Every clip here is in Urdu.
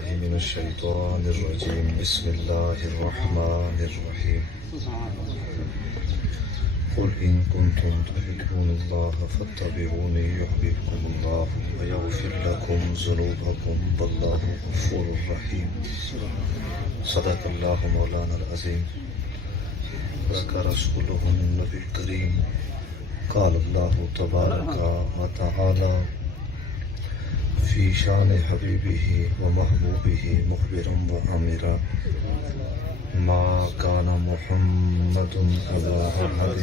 بالله من الشيطان الرجيم بسم الله الرحمن الرحيم قل إن كنتم تحبون الله فاتبعوني يحببكم الله ويغفر لكم ذنوبكم والله غفور رحيم صدق الله مولانا العظيم صدق رسوله النبي الكريم قال الله تبارك وتعالى في شان حبيبه ومحبوبه مخبرا وآمرا ما كان محمد أبا أحد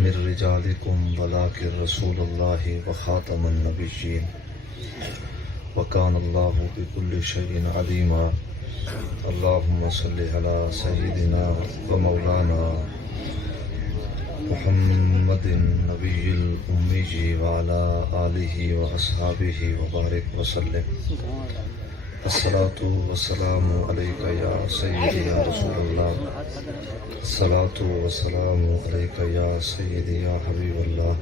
من رجالكم ولكن رسول الله وخاتم النبيين وكان الله بكل شيء عليما اللهم صل على سيدنا ومولانا محمد النبي الأمي وعلى آله وأصحابه وبارك وسلم الصلاة والسلام عليك يا سيدي يا رسول الله الصلاة والسلام عليك يا سيدي يا حبيب الله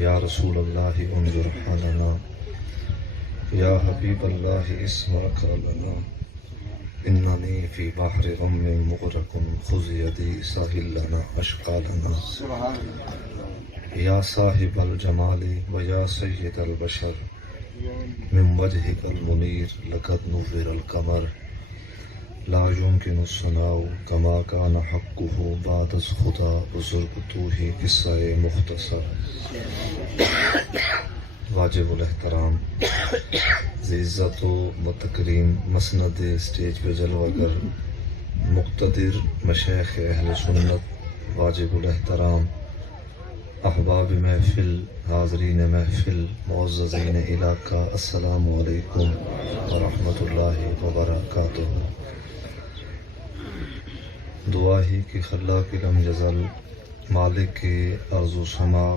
يا رسول الله انظر حالنا يا حبيب الله اسمع قولنا إنني في بحر غم مغرق خذ يدي ساحل لنا أشقالنا يا صاحب الجمال ويا سيد البشر من وجهك المنير لقد نور القمر لا يمكن الثناء كما كان حقه بعد خدا بزرگتوه قصہ مختصر واجب الاحترام عزت و متکریم مسند اسٹیج پہ جلوہ گر مقتدر مشایخ اہل سنت واجب الاحترام احباب محفل حاضرین محفل معززین علاقہ السلام علیکم ورحمۃ اللہ وبرکاتہ دعا ہی کی خلاق لم یزل مالک کے ارض و سما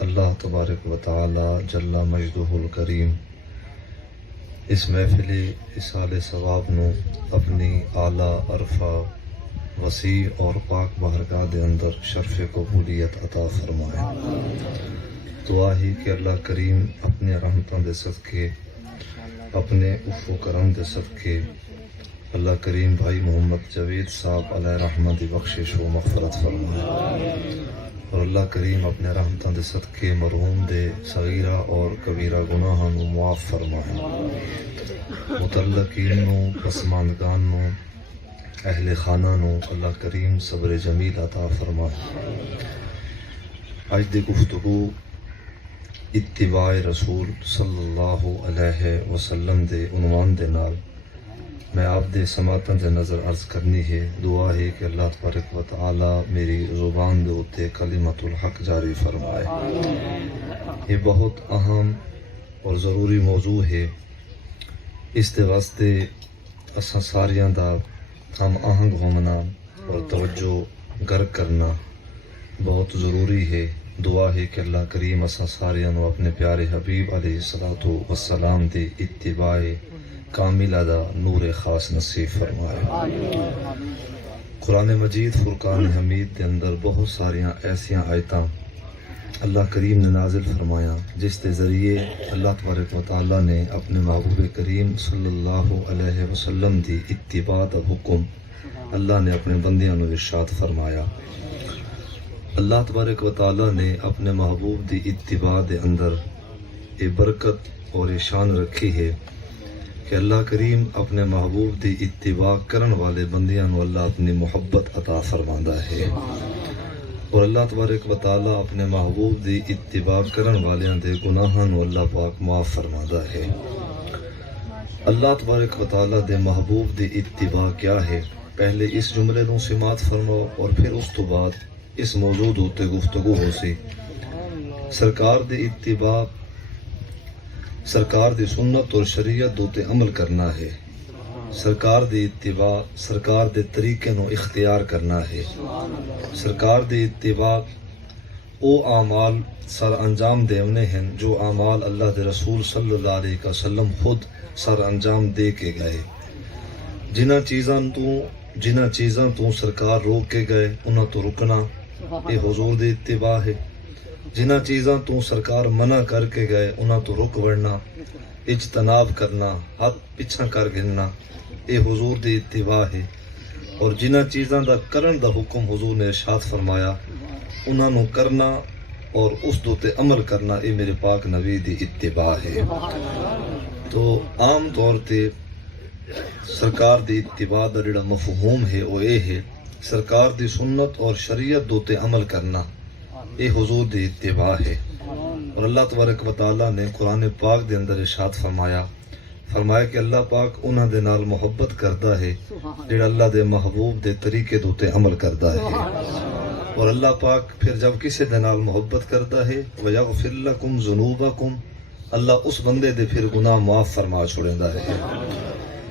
اللہ تبارک و تعالی جل مجدہ الکریم اس محفل اصال ثواب نو اپنی اعلیٰ عرفہ وسیع اور پاک بارگاہ دے اندر شرف قبولیت عطا فرمائے دعا ہی کہ اللہ کریم اپنے رحمتوں دے صدقے اپنے عفو و کرم دے صدقے اللہ کریم بھائی محمد جاوید صاحب علیہ رحمت دی بخشش و مغفرت فرمائے اور اللہ کریم اپنے رحمتوں دے صدقے مرحوم دے صغیرہ اور کبیرہ گناہاں نو معاف فرمائے متعلقین نو پسماندگان نو اہل خانہ نو اللہ کریم صبر جمیل عطا فرمائے آج دی گفتگو اتباع رسول صلی اللہ علیہ وسلم دے عنوان دے نال میں آپ دے سماعتاں دے نظر عرض کرنی ہے دعا ہے کہ اللہ تبارک و تعالی میری زبان دے اتے کلمۃ الحق جاری فرمائے یہ بہت اہم اور ضروری موضوع ہے اس دے واسطے اساں ساریاں دا ہم آہنگ ہونا اور توجہ گر کرنا بہت ضروری ہے دعا ہے کہ اللہ کریم اساں ساریاں نو اپنے پیارے حبیب علیہ الصلوۃ والسلام دی اتباع کاملہ دا نور خاص نصیب فرمائے قرآن مجید فرقان حمید دے اندر بہت ساریاں ایسیاں آیتاں اللہ کریم نے نازل فرمایا جس کے ذریعے اللہ تبارک و تعالیٰ نے اپنے محبوب کریم صلی اللہ علیہ وسلم دی اتباع دا حکم اللہ نے اپنے بندیاں نو ارشاد فرمایا اللہ تبارک و تعالیٰ نے اپنے محبوب دی اتباع دے اندر یہ برکت اور یہ شان رکھی ہے کہ اللہ کریم اپنے محبوب دی اتباع کرن والے بندیاں نو اللہ اپنی محبت عطا فرماندا ہے اور اللہ تبارک و تعالیٰ اپنے محبوب دی اتباع کرن والیاں دے گناہاں نو اللہ پاک معاف فرماندا ہے اللہ تبارک و تعالیٰ دے محبوب دی اتباع کیا ہے پہلے اس جملے نو سماعت فرماؤ اور پھر اس تو بعد اس موضوع ہوتے گفتگو ہو سی سرکار دی اتباع سرکار دی سنت اور شریعت دوتے عمل کرنا ہے سرکار دی اتباع سرکار دے طریقے نو اختیار کرنا ہے سرکار دی اتباع او اعمال سر انجام دیونے ہیں جو اعمال اللہ دے رسول صلی اللہ علیہ وسلم خود سر انجام دے کے گئے جنہ چیزاں تو سرکار روک کے گئے انہاں تو رکنا یہ حضور دی اتباع ہے جنہ چیزاں تو سرکار منع کر کے گئے انہاں تو رک وڑنا، اجتناب کرنا، ہاتھ پیچھا کر گھننا، اے حضور دی اتباع ہے۔ اور جنہ چیزاں دا کرن دا حکم حضور نے ارشاد فرمایا انہاں نو کرنا اور اس دو تے عمل کرنا، اے میرے پاک نبی دی اتباع ہے۔ تو عام طور تے سرکار دی اتباع دا جڑا مفہوم ہے وہ اے ہے سرکار دی سنت اور شریعت دو تے عمل کرنا، اے حضور دی اتباع ہے۔ اور اللہ تبارک و تعالیٰ نے قرآن پاک دے اندر ارشاد فرمایا کہ اللہ پاک انہاں دے نال محبت کردا ہے جڑا اللہ دے محبوب دے طریقے دو تے عمل کردا ہے۔ اور اللہ پاک پھر جب کسی دے نال محبت کردا ہے وَيَغْفِرْ لَكُمْ ذُنُوبَكُمْ، اللہ اس بندے دے پھر گناہ معاف فرما چھوڑیندا ہے۔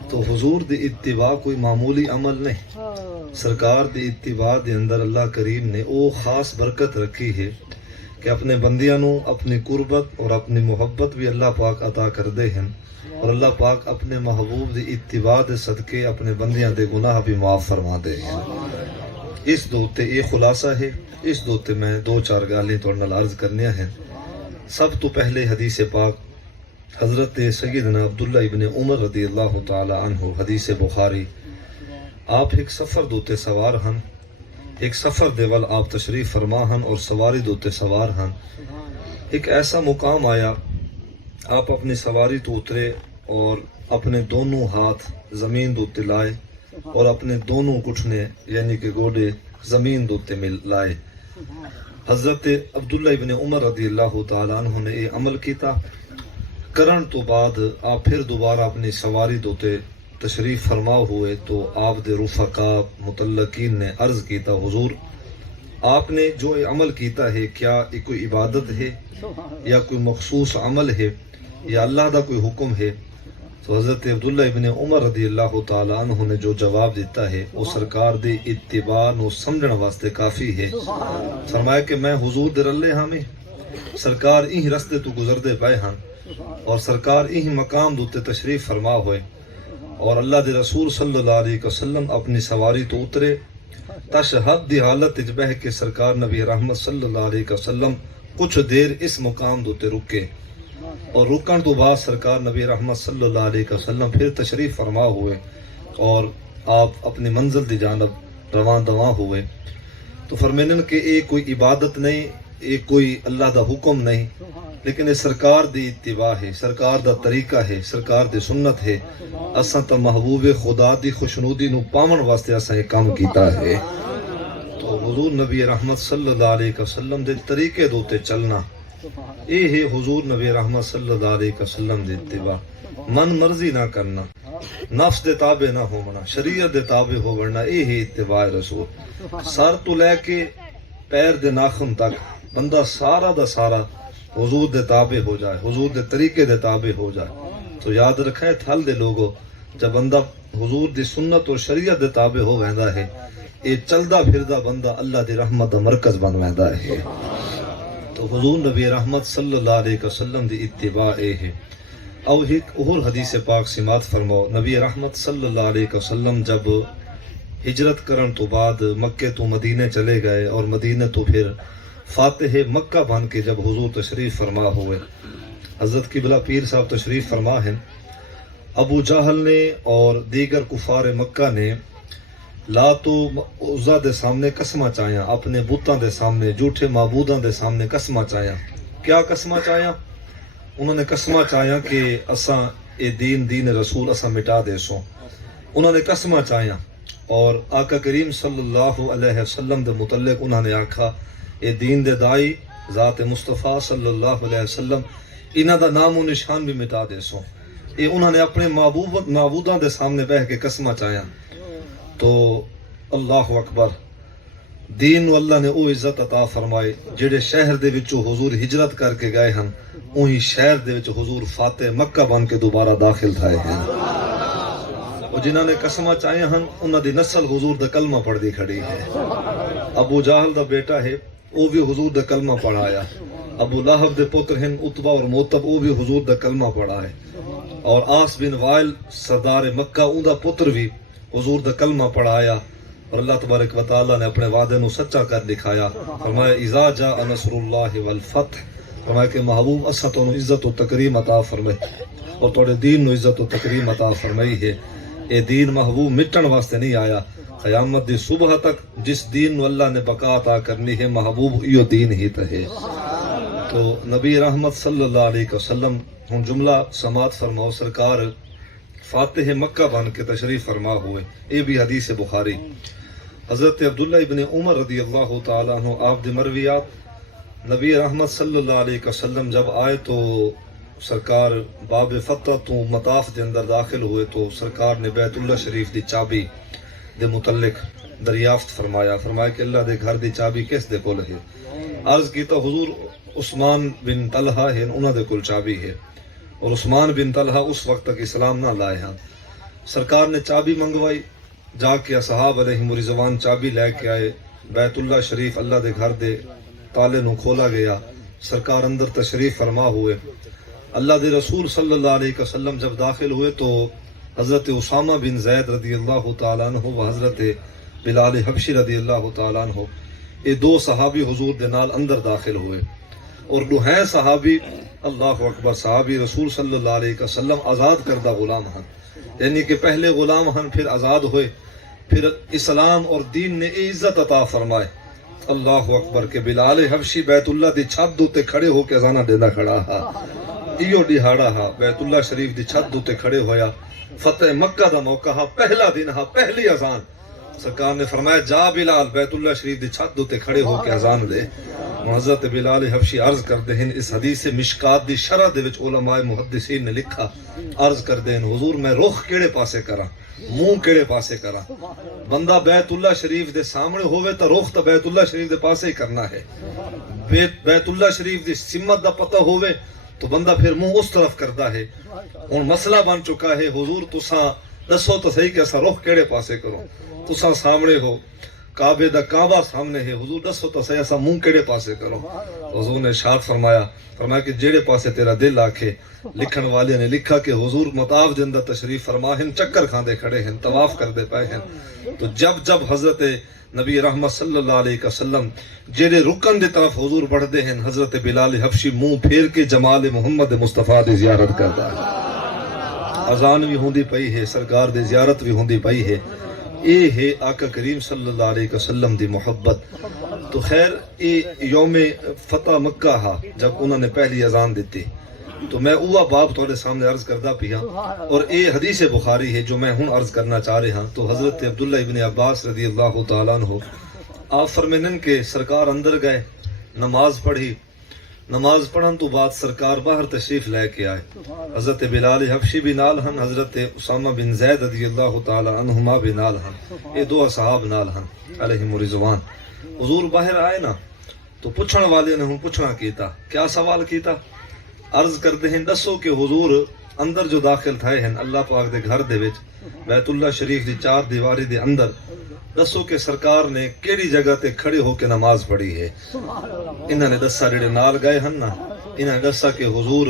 تو حضور دی اتباع کوئی معمولی عمل نہیں، سرکار دی اتباع دے اندر اللہ کریم نے او خاص برکت رکھی ہے کہ اپنے بندیاں نو اپنی قربت اور اپنی محبت بھی اللہ پاک عطا کر دے ہیں، اور اللہ پاک اپنے محبوب دی اتباع دے صدقے اپنے بندیاں دے گناہ بھی معاف فرما دے ہیں۔ اس دوتے یہ خلاصہ ہے، اس دوتے میں دو چار گالیں توڑنا عرض کرنیاں ہیں۔ سب تو پہلے حدیث پاک حضرت سیدنا عبداللہ ابن عمر رضی اللہ تعالی عنہ، حدیث بخاری، آپ ایک سفر دوتے سوار ہن، ایک سفر دے ول آپ تشریف فرما ہن اور سواری دوتے سوار ہن۔ ایک ایسا مقام آیا، آپ اپنی سواری تو اترے اور اپنے دونوں ہاتھ زمین دوتے لائے اور اپنے دونوں گھٹنے یعنی کہ گوڑے زمین دوتے مل لائے۔ حضرت عبداللہ ابن عمر رضی اللہ تعالیٰ عنہ نے یہ عمل کیتا، کرن تو بعد آپ پھر دوبارہ اپنی سواری دوتے تشریف فرما ہوئے تو آپ دے رفقا متعلقین نے عرض کیتا حضور آپ نے جو یہ عمل کیتا ہے کیا یہ کوئی عبادت ہے یا کوئی مخصوص عمل ہے یا اللہ دا کوئی حکم ہے؟ تو حضرت عبداللہ ابن عمر رضی اللہ تعالیٰ عنہ نے جو جواب دیتا ہے وہ سرکار دی اتباع نو سمجھن واسطے کافی ہے۔ فرمایا کہ میں حضور دے رلے ہاں میں سرکار این رستے تو گزر دے پائے ہاں اور سرکار این مقام دوتے تشریف فرما ہوئے اور اللہ دے رسول صلی اللہ علیہ وسلم اپنی سواری تو اترے، تشہد دی حالت اچ بہ کے سرکار نبی رحمت صلی اللہ علیہ وسلم کچھ دیر اس مقام دوتے رکے اور رکن تو بعد سرکار نبی رحمت صلی اللہ علیہ وسلم پھر تشریف فرما ہوئے اور آپ اپنی منزل دی جانب رواں دواں ہوئے۔ تو فرمینن کہ ایک کوئی عبادت نہیں، ایک کوئی اللہ دا حکم نہیں، لیکن یہ سرکار دی اتباع ہے، سرکار دا طریقہ ہے، سرکار دی سنت ہے۔ اساں تا محبوب خدا دی خوشنودی نو پاون واسطے اساں یہ کام کیتا ہے۔ تو حضور نبی رحمت صلی اللہ علیہ وسلم دے طریقے دوتے چلنا، اے ہے حضور نبی رحمت صلی اللہ علیہ وسلم دے اتباع۔ من مرضی نہ کرنا، نفس دے تابع نہ ہونا، شریعت دے تابع ہونا، اے ہے اتباع رسول۔ سر تو لے کے پیر دے ناخن تک بندہ سارا دا سارا حضور دے تابع ہو جائے، حضور دے طریقے دے تابع ہو جائے۔ تو یاد رکھیں تھل دے لوگو، جب بندہ حضور دی سنت اور شریعت دے تابع ہو ویندا ہے، اے چلدا پھردا بندہ اللہ دی رحمت دا مرکز بن ویندا ہے۔ تو حضور نبی رحمت صلی اللہ علیہ وسلم دی اتباع اے ہے۔ او ایک اور حدیث پاک سماعت فرماؤ، نبی رحمت صلی اللہ علیہ وسلم جب ہجرت کرن تو بعد مکے تو مدینے چلے گئے اور مدینے تو پھر فاتح مکہ بن کے جب حضور تشریف فرما ہوئے، حضرت قبلہ پیر صاحب تشریف فرما ہیں، ابو جہل نے اور دیگر کفار مکہ نے لات و عزا دے سامنے قسمہ چاہیاں، اپنے بتاں دے سامنے، جھوٹے معبوداں دے سامنے قسمہ چاہیاں۔ کیا قسمہ چاہیاں؟ انہوں نے قسمہ چاہیاں کہ اساں اے دین رسول اساں مٹا دے سو، انہوں نے قسمہ چاہیاں۔ اور آقا کریم صلی اللہ علیہ وسلم دے متعلق انہوں نے آکھا اے دین دے دائی ذات مصطفیٰ صلی اللہ علیہ وسلم انہاں دا نام و نشان بھی مٹا دے سو۔ اے انہوں نے اپنے معبوداں دے سامنے بہ کے قسمہ چاہیاں۔ تو اللہ اکبر، دین و اللہ نے او عزت عطا فرمائی جڑے شہر دے وچوں حضور ہجرت کر کے گئے ہن، وہی شہر دے وچ حضور فاتح مکہ بن کے دوبارہ داخل تھائے ہیں۔ اور جنہاں نے قسمہ چاہیاں ہن انہاں دی نسل حضور دا کلمہ پڑھ دی کھڑی ہے۔ ابو جہل دا بیٹا ہے، وہ بھی حضور دا کلمہ پڑھایا۔ ابو لہب دے پتر ہیں عتبہ اور موتب، وہ بھی حضور دا کلمہ پڑھا ہے۔ اور آس بن وائل سردار مکہ، اون دا پتر بھی حضور دا کلمہ پڑھایا۔ اور اللہ تبارک و تعالیٰ نے اپنے وعدے نو سچا کر دکھایا. فرمایا اذا جاء نصر اللہ والفتح، فرمایا کہ محبوب اساں تو عزت و تکریم عطا فرمائے اور تھوڑے دین نو عزت و تکریم عطا فرمائی ہے. اے دین محبوب مٹن واسطے نہیں آیا، قیامت دی صبح تک جس دین نو اللہ نے بقا عطا کرنی ہے محبوب ایو دین ہی تے ہے. تو نبی رحمت صلی اللہ علیہ وسلم ہن جملہ سماعت فرماؤ. سرکار فاتح مکہ بن کے تشریف فرما ہوئے، یہ بھی حدیث بخاری. حضرت عبداللہ ابن عمر رضی اللہ تعالیٰ عنہ آپ دی مرویات، نبی رحمت صلی اللہ علیہ وسلم جب آئے تو سرکار باب فتح تو مطاف دے اندر داخل ہوئے تو سرکار نے بیت اللہ شریف دی چابی دے متعلق دریافت فرمایا. فرمایا کہ اللہ دے گھر دی چابی کس دے کول ہے؟ عرض کیتا حضور عثمان بن طلحہ ہیں، انہاں دے کول چابی ہے، اور عثمان بن طلحہ اس وقت تک اسلام نہ لائے ہیں. سرکار نے چابی منگوائی، جا کے اصحاب علیہم رضوان چابی لے کے آئے. بیت اللہ شریف اللہ دے گھر دے تالے نو کھولا گیا، سرکار اندر تشریف فرما ہوئے. اللہ دے رسول صلی اللہ علیہ وسلم جب داخل ہوئے تو حضرت اسامہ بن زید رضی اللہ تعالیٰ عنہ و حضرت بلال حبشی رضی اللہ تعالیٰ عنہ، یہ دو صحابی حضور دے نال اندر داخل ہوئے. اور دوہیں صحابی اللہ اکبر صحابی رسول صلی اللہ علیہ وسلم آزاد کردہ غلام ہیں، یعنی کہ پہلے غلام ہیں پھر آزاد ہوئے، پھر اسلام اور دین نے عزت عطا فرمائے. اللہ اکبر کہ بلال حبشی بیت اللہ دی چھت تے کھڑے ہو کے اذاناں دیندا کھڑا ہا. ایو دہاڑا ہا بیت اللہ شریف دی چھت تے کھڑے ہویا، فتح مکہ دا موقع ہا، پہلا دن ہا، پہلی اذان. سرکار نے فرمایا جا بلال بیت اللہ شریف دی چھت تے کھڑے ہو کے اذان دے. حضرت بلال حبشی عرض کردے ہیں، اس حدیث مشکات دی شرح دے وچ علماء محدثین نے لکھا، عرض کردے ہیں حضور میں رخ کیڑے پاسے کراں، منہ کیڑے پاسے کراں؟ بندہ بیت اللہ شریف دے سامنے ہوئے تو رخ تو بیت اللہ شریف دے پاسے ہی کرنا ہے. بیت اللہ شریف دی سمت دا پتہ ہوئے تو بندہ پھر منہ اس طرف کرتا ہے. ہن مسئلہ بن چکا ہے، حضور تساں دسو تو صحیح کہ اساں رخ کیڑے پاسے کرو؟ تساں سامنے ہو، کعبے دا کعبہ سامنے ہے، حضور دسو تو صحیح اساں منہ کیڑے پاسے کرو؟ حضور نے ارشاد فرمایا کہ جیڑے پاسے تیرا دل آکھے. لکھن والے نے لکھا کہ حضور مطاف دے اندر تشریف فرما ہیں، چکر کھاندے کھڑے ہیں، طواف کردے پئے ہیں. تو جب حضرت نبی رحمت صلی اللہ علیہ وسلم جیڑے رکن دے طرف حضور بڑھتے ہیں، حضرت بلال حبشی منہ پھیر کے جمال محمد مصطفیٰ دی زیارت کرتا ہے. اذان بھی ہوندی پئی ہے، سرکار دی زیارت بھی ہوندی پئی ہے. یہ ہے آقا کریم صلی اللہ علیہ وسلم دی محبت. تو خیر یہ یوم فتح مکہ ہا جب انہوں نے پہلی اذان دیتی، تو میں اوہ باب تھوڑے سامنے عرض کردہ پیا، اور یہ حدیث بخاری ہے جو میں ہوں عرض کرنا چاہ رہا ہوں. تو حضرت عبداللہ ابن عباس رضی اللہ تعالیٰ عنہ آپ فرمینن کہ سرکار اندر گئے، نماز پڑھی، نماز پڑھن تو بعد سرکار باہر تشریف لے کے آئے. حضرت بلال حبشی بھی نال ہن، حضرت اسامہ بن زید رضی اللہ تعالیٰ عنہما بھی نال ہن، یہ دو اصحاب نال ہن علیہم رضوان. حضور باہر آئے نا تو پوچھن والے نے ہوں پوچھنا کیتا، کیا سوال کیتا؟ عرض کرتے ہیں دسو کہ حضور اندر جو داخل تھائے ہیں اللہ پاک دے گھر دے وچ بیت اللہ شریف دی چار دیواری دے اندر، دسو کہ سرکار نے کیڑی جگہ تے کھڑے ہو کے نماز پڑھی ہے؟ انہوں نے دسا جڑے نال گئے ہن نا، انہوں نے دسا کہ حضور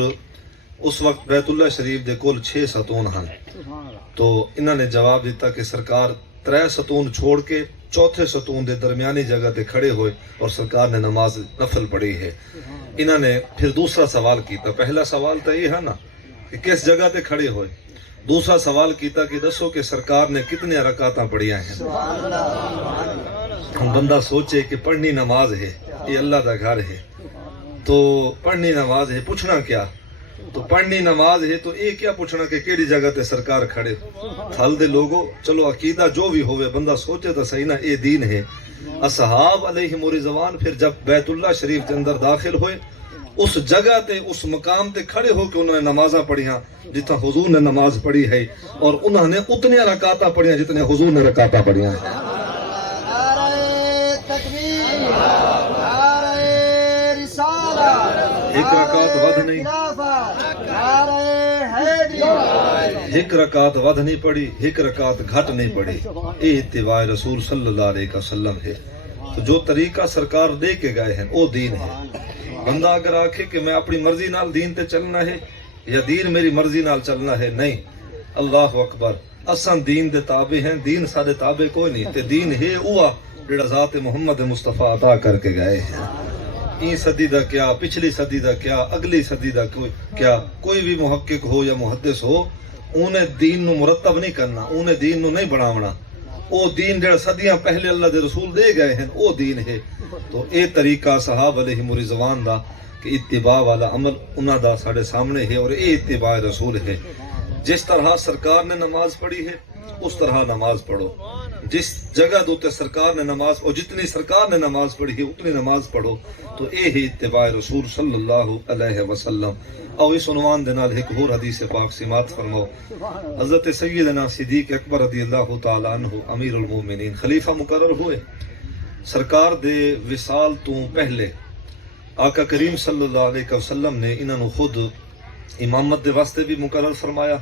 اس وقت بیت اللہ شریف دے کول 6 ستون ہن. تو انہوں نے جواب دیتا کہ سرکار 3 ستون چھوڑ کے چوتھے ستون دے درمیانی جگہ تے کھڑے ہوئے اور سرکار نے نماز نفل پڑھی ہے. انہوں نے پھر دوسرا سوال کیتا، پہلا سوال تو یہ ہے نا کہ کس جگہ تے کھڑے ہوئے، دوسرا سوال کیتا کہ دسو کہ سرکار نے کتنے رکعتاں پڑھیاں ہیں. ہم بندہ سوچے کہ پڑھنی نماز ہے، یہ اللہ دا گھر ہے تو پڑھنی نماز ہے، پوچھنا کیا؟ تو پڑھنی نماز ہے تو یہ کیا پوچھنا کہ کیڑی جگہ تے سرکار کھڑے؟ تھل دے لوگوں چلو عقیدہ جو بھی ہوئے بندہ سوچے تو صحیح نا، یہ دین ہے. اصحاب علیہم رضوان پھر جب بیت اللہ شریف کے اندر داخل ہوئے، اس جگہ تے اس مقام تے کھڑے ہو کے انہوں نے نمازاں پڑھیاں جتنا حضور نے نماز پڑھی ہے، اور انہوں نے اتنی رکعتاں پڑھیاں جتنے حضور نے رکعتاں پڑھیاں ہیں. ایک رکعت ود نہیں، ایک رکعت ود نہیں پڑھی، ایک رکعت گھٹ نہیں پڑھی. یہ اتباع رسول صلی اللہ علیہ وسلم ہے. تو جو طریقہ سرکار دے کے گئے ہیں وہ دین ہے. بندہ اگر آکھے کہ میں اپنی مرضی نال دین تے چلنا ہے یا دین میری مرضی نال چلنا ہے، نہیں. اللہ اکبر اساں دین دے تابع ہیں دین سارے تابع کوئی نہیں تے دین ہے اوہ جڑا ذات محمد مصطفیٰ عطا کر کے گئے ہیں این صدی دا کیا پچھلی صدی دا کیا اگلی صدی دا کیا کوئی بھی محقق ہو یا محدث ہو انہیں دین نو مرتب نہیں کرنا انہیں دین نو نہیں بناونا او دین جڑا صدیاں پہلے اللہ دے رسول دے گئے ہیں او دین ہے تو اے طریقہ صحابہ علیہم رضوان دا کہ اتباع والا عمل انہاں دا ساڑھے سامنے ہے اور اے اتباع رسول ہے جس طرح سرکار نے نماز پڑھی ہے اس طرح نماز پڑھو جس جگہ دوتے سرکار نے نماز اور جتنی سرکار نے نماز پڑھی ہے اتنی نماز پڑھو تو اے ہی اتباع رسول صلی اللہ علیہ وسلم اور اس عنوان دے نال ایک اور حدیث پاک سماعت فرماؤ حضرت سیدنا صدیق اکبر رضی اللہ تعالی عنہ امیر المومنین خلیفہ مقرر ہوئے سرکار دے وصال تو پہلے آقا کریم صلی اللہ علیہ وسلم نے انہوں خود امامت دے واسطے بھی مقرر فرمایا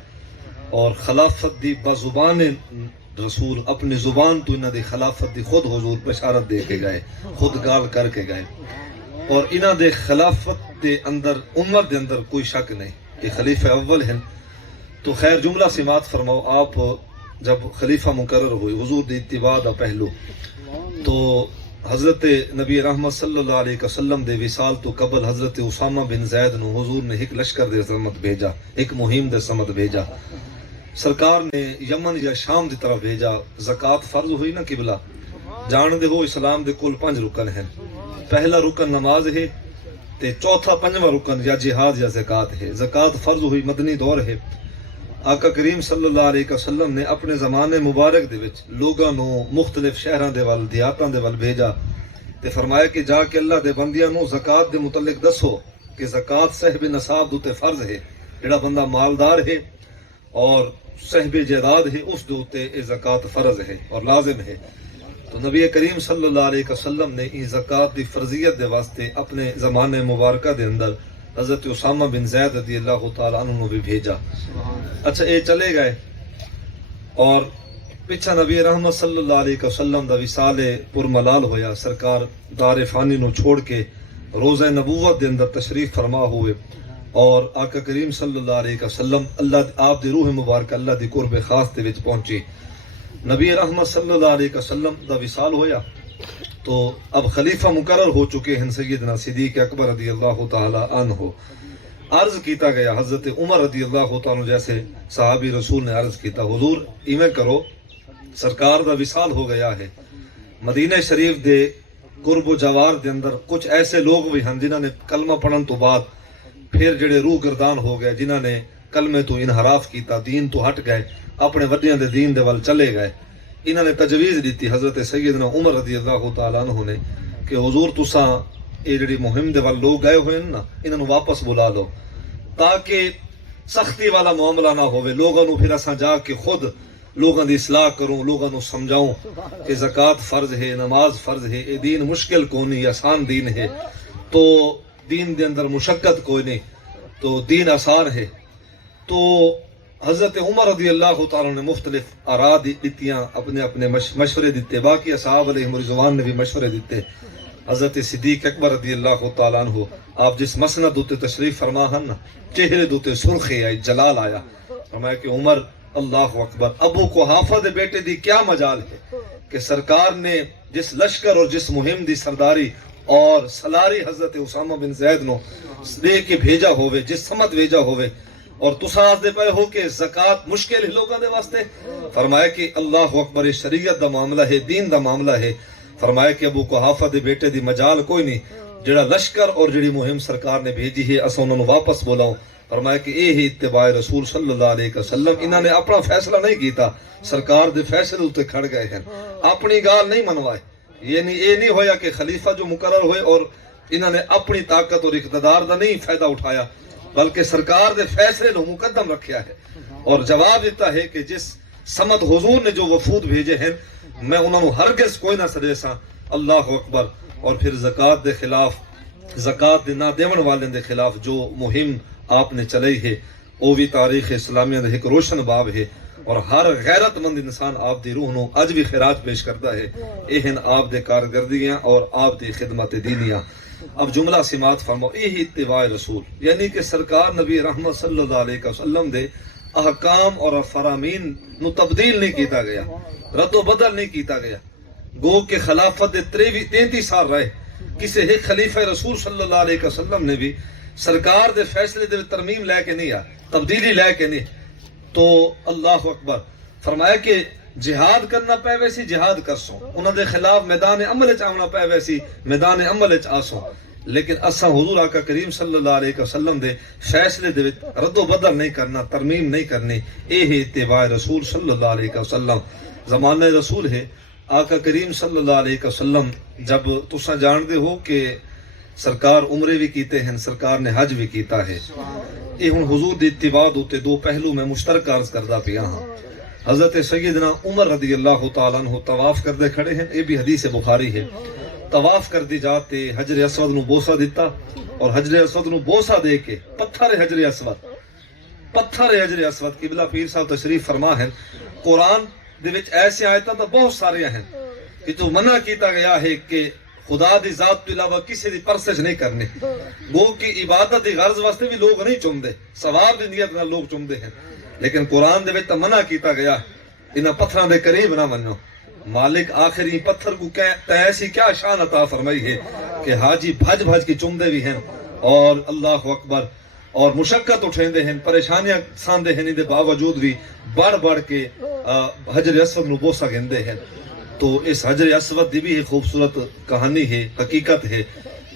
اور خلافت دی بزبان رسول اپنی زبان تو انہاں دی خلافت دی خود حضور بشارت دے کے گئے خود گال کر کے گئے اور انہاں دے خلافت دے اندر عمر دے اندر کوئی شک نہیں کہ خلیفہ اول ہیں تو خیر جملہ سماعت فرماؤ آپ جب خلیفہ مقرر ہوئے حضور دی اتباع دا پہلو تو حضرت نبی رحمت صلی اللہ علیہ وسلم دے وصال تو قبل حضرت اسامہ بن زید نو حضور نے ایک لشکر دے سمت بھیجا ایک مہم دے سمت بھیجا سرکار نے یمن یا شام دی طرف بھیجا زکوٰۃ فرض ہوئی نا قبلہ جان دے ہو اسلام دے کل 5 رکن ہیں پہلا رکن نماز ہے تے چوتھا 5واں رکن یا جہاد یا زکوٰۃ ہے زکوٰۃ فرض ہوئی مدنی دور ہے آقا کریم صلی اللہ علیہ وسلم نے اپنے زمانے مبارک دے وچ لوگاں نو مختلف شہراں دے ول دیہاتاں دے ول بھیجا تے فرمایا کہ جا کے اللہ دے بندیاں نو زکوٰۃ دے متعلق دسو کہ زکوٰۃ صاحب نصاب دوتے فرض ہے جڑا بندہ مالدار ہے اور صاحب جائیداد ہے اس دوتے اے زکوٰۃ فرض ہے اور لازم ہے تو نبی کریم صلی اللہ علیہ وسلم نے ان زکوٰۃ دی فرضیت دے واسطے اپنے زمانے مبارکہ دے اندر حضرت اسامہ بن زید رضی اللہ تعالیٰ عنہ بھی بھیجا اچھا اے چلے گئے اور پچھا نبی رحمت صلی اللہ علیہ وسلم دا وصال پرملال ہویا سرکار دار فانی نو چھوڑ کے روزہ نبوت دے اندر تشریف فرما ہوئے اور آقا کریم صلی اللہ علیہ وسلم اللہ آپ دی روح مبارک اللہ دی قرب خاص دے وچ پہنچی نبی رحمت صلی اللہ علیہ وسلم دا وصال ہویا تو اب خلیفہ مقرر ہو چکے ہیں سیدنا صدیق اکبر رضی اللہ تعالی عنہ عرض کیتا گیا حضرت عمر رضی اللہ تعالی عنہ جیسے صحابی رسول نے عرض کیتا حضور ایویں کرو سرکار دا وصال ہو گیا ہے مدینہ شریف دے قرب و جوار دے اندر کچھ ایسے لوگ بھی ہیں جنہاں نے کلمہ پڑھن تو بعد پھر جڑے روح گردان ہو گئے جنہاں نے کلمے تو انحراف کیتا دین تو ہٹ گئے اپنے وڈیاں دے دین دے ول چلے گئے انہوں نے تجویز دیتی حضرت سیدنا عمر رضی اللہ تعالیٰ عنہ نے کہ حضور تساں یہ جڑی مہم دے وال لوگ گئے ہوئے نا انہوں نے واپس بلا لو تاکہ سختی والا معاملہ نہ ہوئے لوگوں نو پھر اساں جا کے خود لوگوں دی اصلاح کروں لوگوں نو سمجھاؤں کہ زکوٰۃ فرض ہے نماز فرض ہے یہ دین مشکل کوئی نہیں آسان دین ہے تو دین دے اندر مشقت کوئی نہیں تو دین آسان ہے تو حضرت عمر رضی اللہ تعالیٰ نے مختلف آراء دیتیاں اپنے اپنے مشورے دیتے باقی اصحاب علیہ رضوان نے بھی مشورے دیتے حضرت صدیق اکبر رضی اللہ تعالیٰ عنہ آپ جس مسند دوتے تشریف فرما ہن نا چہرے دوتے سرخی آئی جلال آیا فرمایا کہ عمر اللہ اکبر ابو قحافہ دے بیٹے دی کیا مجال ہے کہ سرکار نے جس لشکر اور جس مہم دی سرداری اور سلاری حضرت اسامہ بن زید نو دے کے بھیجا ہوئے جس سمت بھیجا ہوئے اور تساں دے پے ہو کہ زکوٰۃ مشکل ہے لوگوں دے واسطے فرمایا کہ اللہ اکبر شریعت دا معاملہ ہے دین دا معاملہ ہے فرمایا کہ ابو قحافہ دے بیٹے دی مجال کوئی نہیں جڑا لشکر اور جڑی مہم سرکار نے بھیجی ہے اساں انہاں نوں واپس بلاؤ فرمایا کہ اے ہی اتباع رسول صلی اللہ علیہ وسلم انہاں نے اپنا فیصلہ نہیں کیتا سرکار دے فیصلے اُتے کھڑ گئے ہیں اپنی گال نہیں منوائے یہ نہیں ہویا کہ خلیفہ جو مقرر ہوئے اور انہاں نے اپنی طاقت اور اقتدار دا نہیں فائدہ اٹھایا بلکہ سرکار دے فیصلے نو مقدم رکھیا ہے اور جواب دیتا ہے کہ جس سمت حضور نے جو وفود بھیجے ہیں میں انہوں نے ہرگز کوئی نہ سدے سا اللہ اکبر اور پھر زکوٰۃ دے خلاف زکوٰۃ دے نہ دیون والے دے خلاف جو مہم آپ نے چلائی ہے وہ بھی تاریخ اسلامیہ دے ایک روشن باب ہے اور ہر غیرت مند انسان آپ دی روح نو اج بھی خیرات پیش کرتا ہے یہ آپ دے کارکردگیاں اور آپ دی خدمت دینیاں اب جملہ سماعت فرماؤ یہی اتباع رسول یعنی کہ سرکار نبی رحمت صلی اللہ علیہ وسلم دے احکام اور فرامین نو تبدیل نہیں کیتا گیا، رد و بدل نہیں کیتا گیا۔ گو کہ خلافت 33 سال رہے، کسی ایک خلیفہ رسول صلی اللہ علیہ وسلم نے بھی سرکار دے فیصلے دے ترمیم لے کے نہیں آ، تبدیلی لے کے نہیں۔ تو اللہ اکبر فرمایا کہ جہاد کرنا پے ویسی جہاد کرسوں، انہوں دے خلاف میدان عمل چ آنا پے ویسی میدان عمل چ آسوں، لیکن اساں حضور آقا کریم صلی اللہ علیہ وسلم دے فیصلے دے رد و بدل نہیں کرنا، ترمیم نہیں کرنی۔ اے ہے اتباع رسول صلی اللہ علیہ وسلم، زمانہ رسول ہے۔ آقا کریم صلی اللہ علیہ وسلم جب تساں جان دے ہو کہ سرکار عمرے بھی کیتے ہیں، سرکار نے حج بھی کیتا ہے۔ یہ ہن حضور دی اتباع دوتے دو پہلو میں مشترک عرض کردہ پیا ہاں۔ حضرت سیدنا عمر رضی اللہ تعالیٰ عنہ طواف کردے کھڑے ہیں، یہ بھی حدیث بخاری ہے۔ طواف کر دی جاتے حجر اسود نو بوسہ دیتا، اور حجر اسود نو بوسہ دے کے پتھر حجر اسود قبلہ پیر صاحب تشریف فرما ہے۔ قرآن دے وچ ایسے آیتاں تو بہت سارے ہیں کہ جو منع کیتا گیا ہے کہ خدا دی ذات تو علاوہ کسی دی پرستش نہیں کرنی۔ گو کی عبادت دی غرض واسطے بھی لوگ نہیں چومدے، ثواب دی نیت نال لوگ چومدے ہیں، لیکن قرآن دے وچ تو منع کیتا گیا انہاں پتھراں دے قریب نہ منو۔ مالک آخری پتھر کو ایسی کیا شان عطا فرمائی ہے کہ حاجی بھج بھج کے چومدے بھی ہیں، اور اللہ اکبر، اور مشقت اٹھیندے ہیں، پریشانیاں ساندے ہیں، دے باوجود بھی بڑھ بڑھ کے حجر اسود نو بوسہ گھندے ہیں۔ تو اس حجر اسود دی بھی ایک خوبصورت کہانی ہے، حقیقت ہے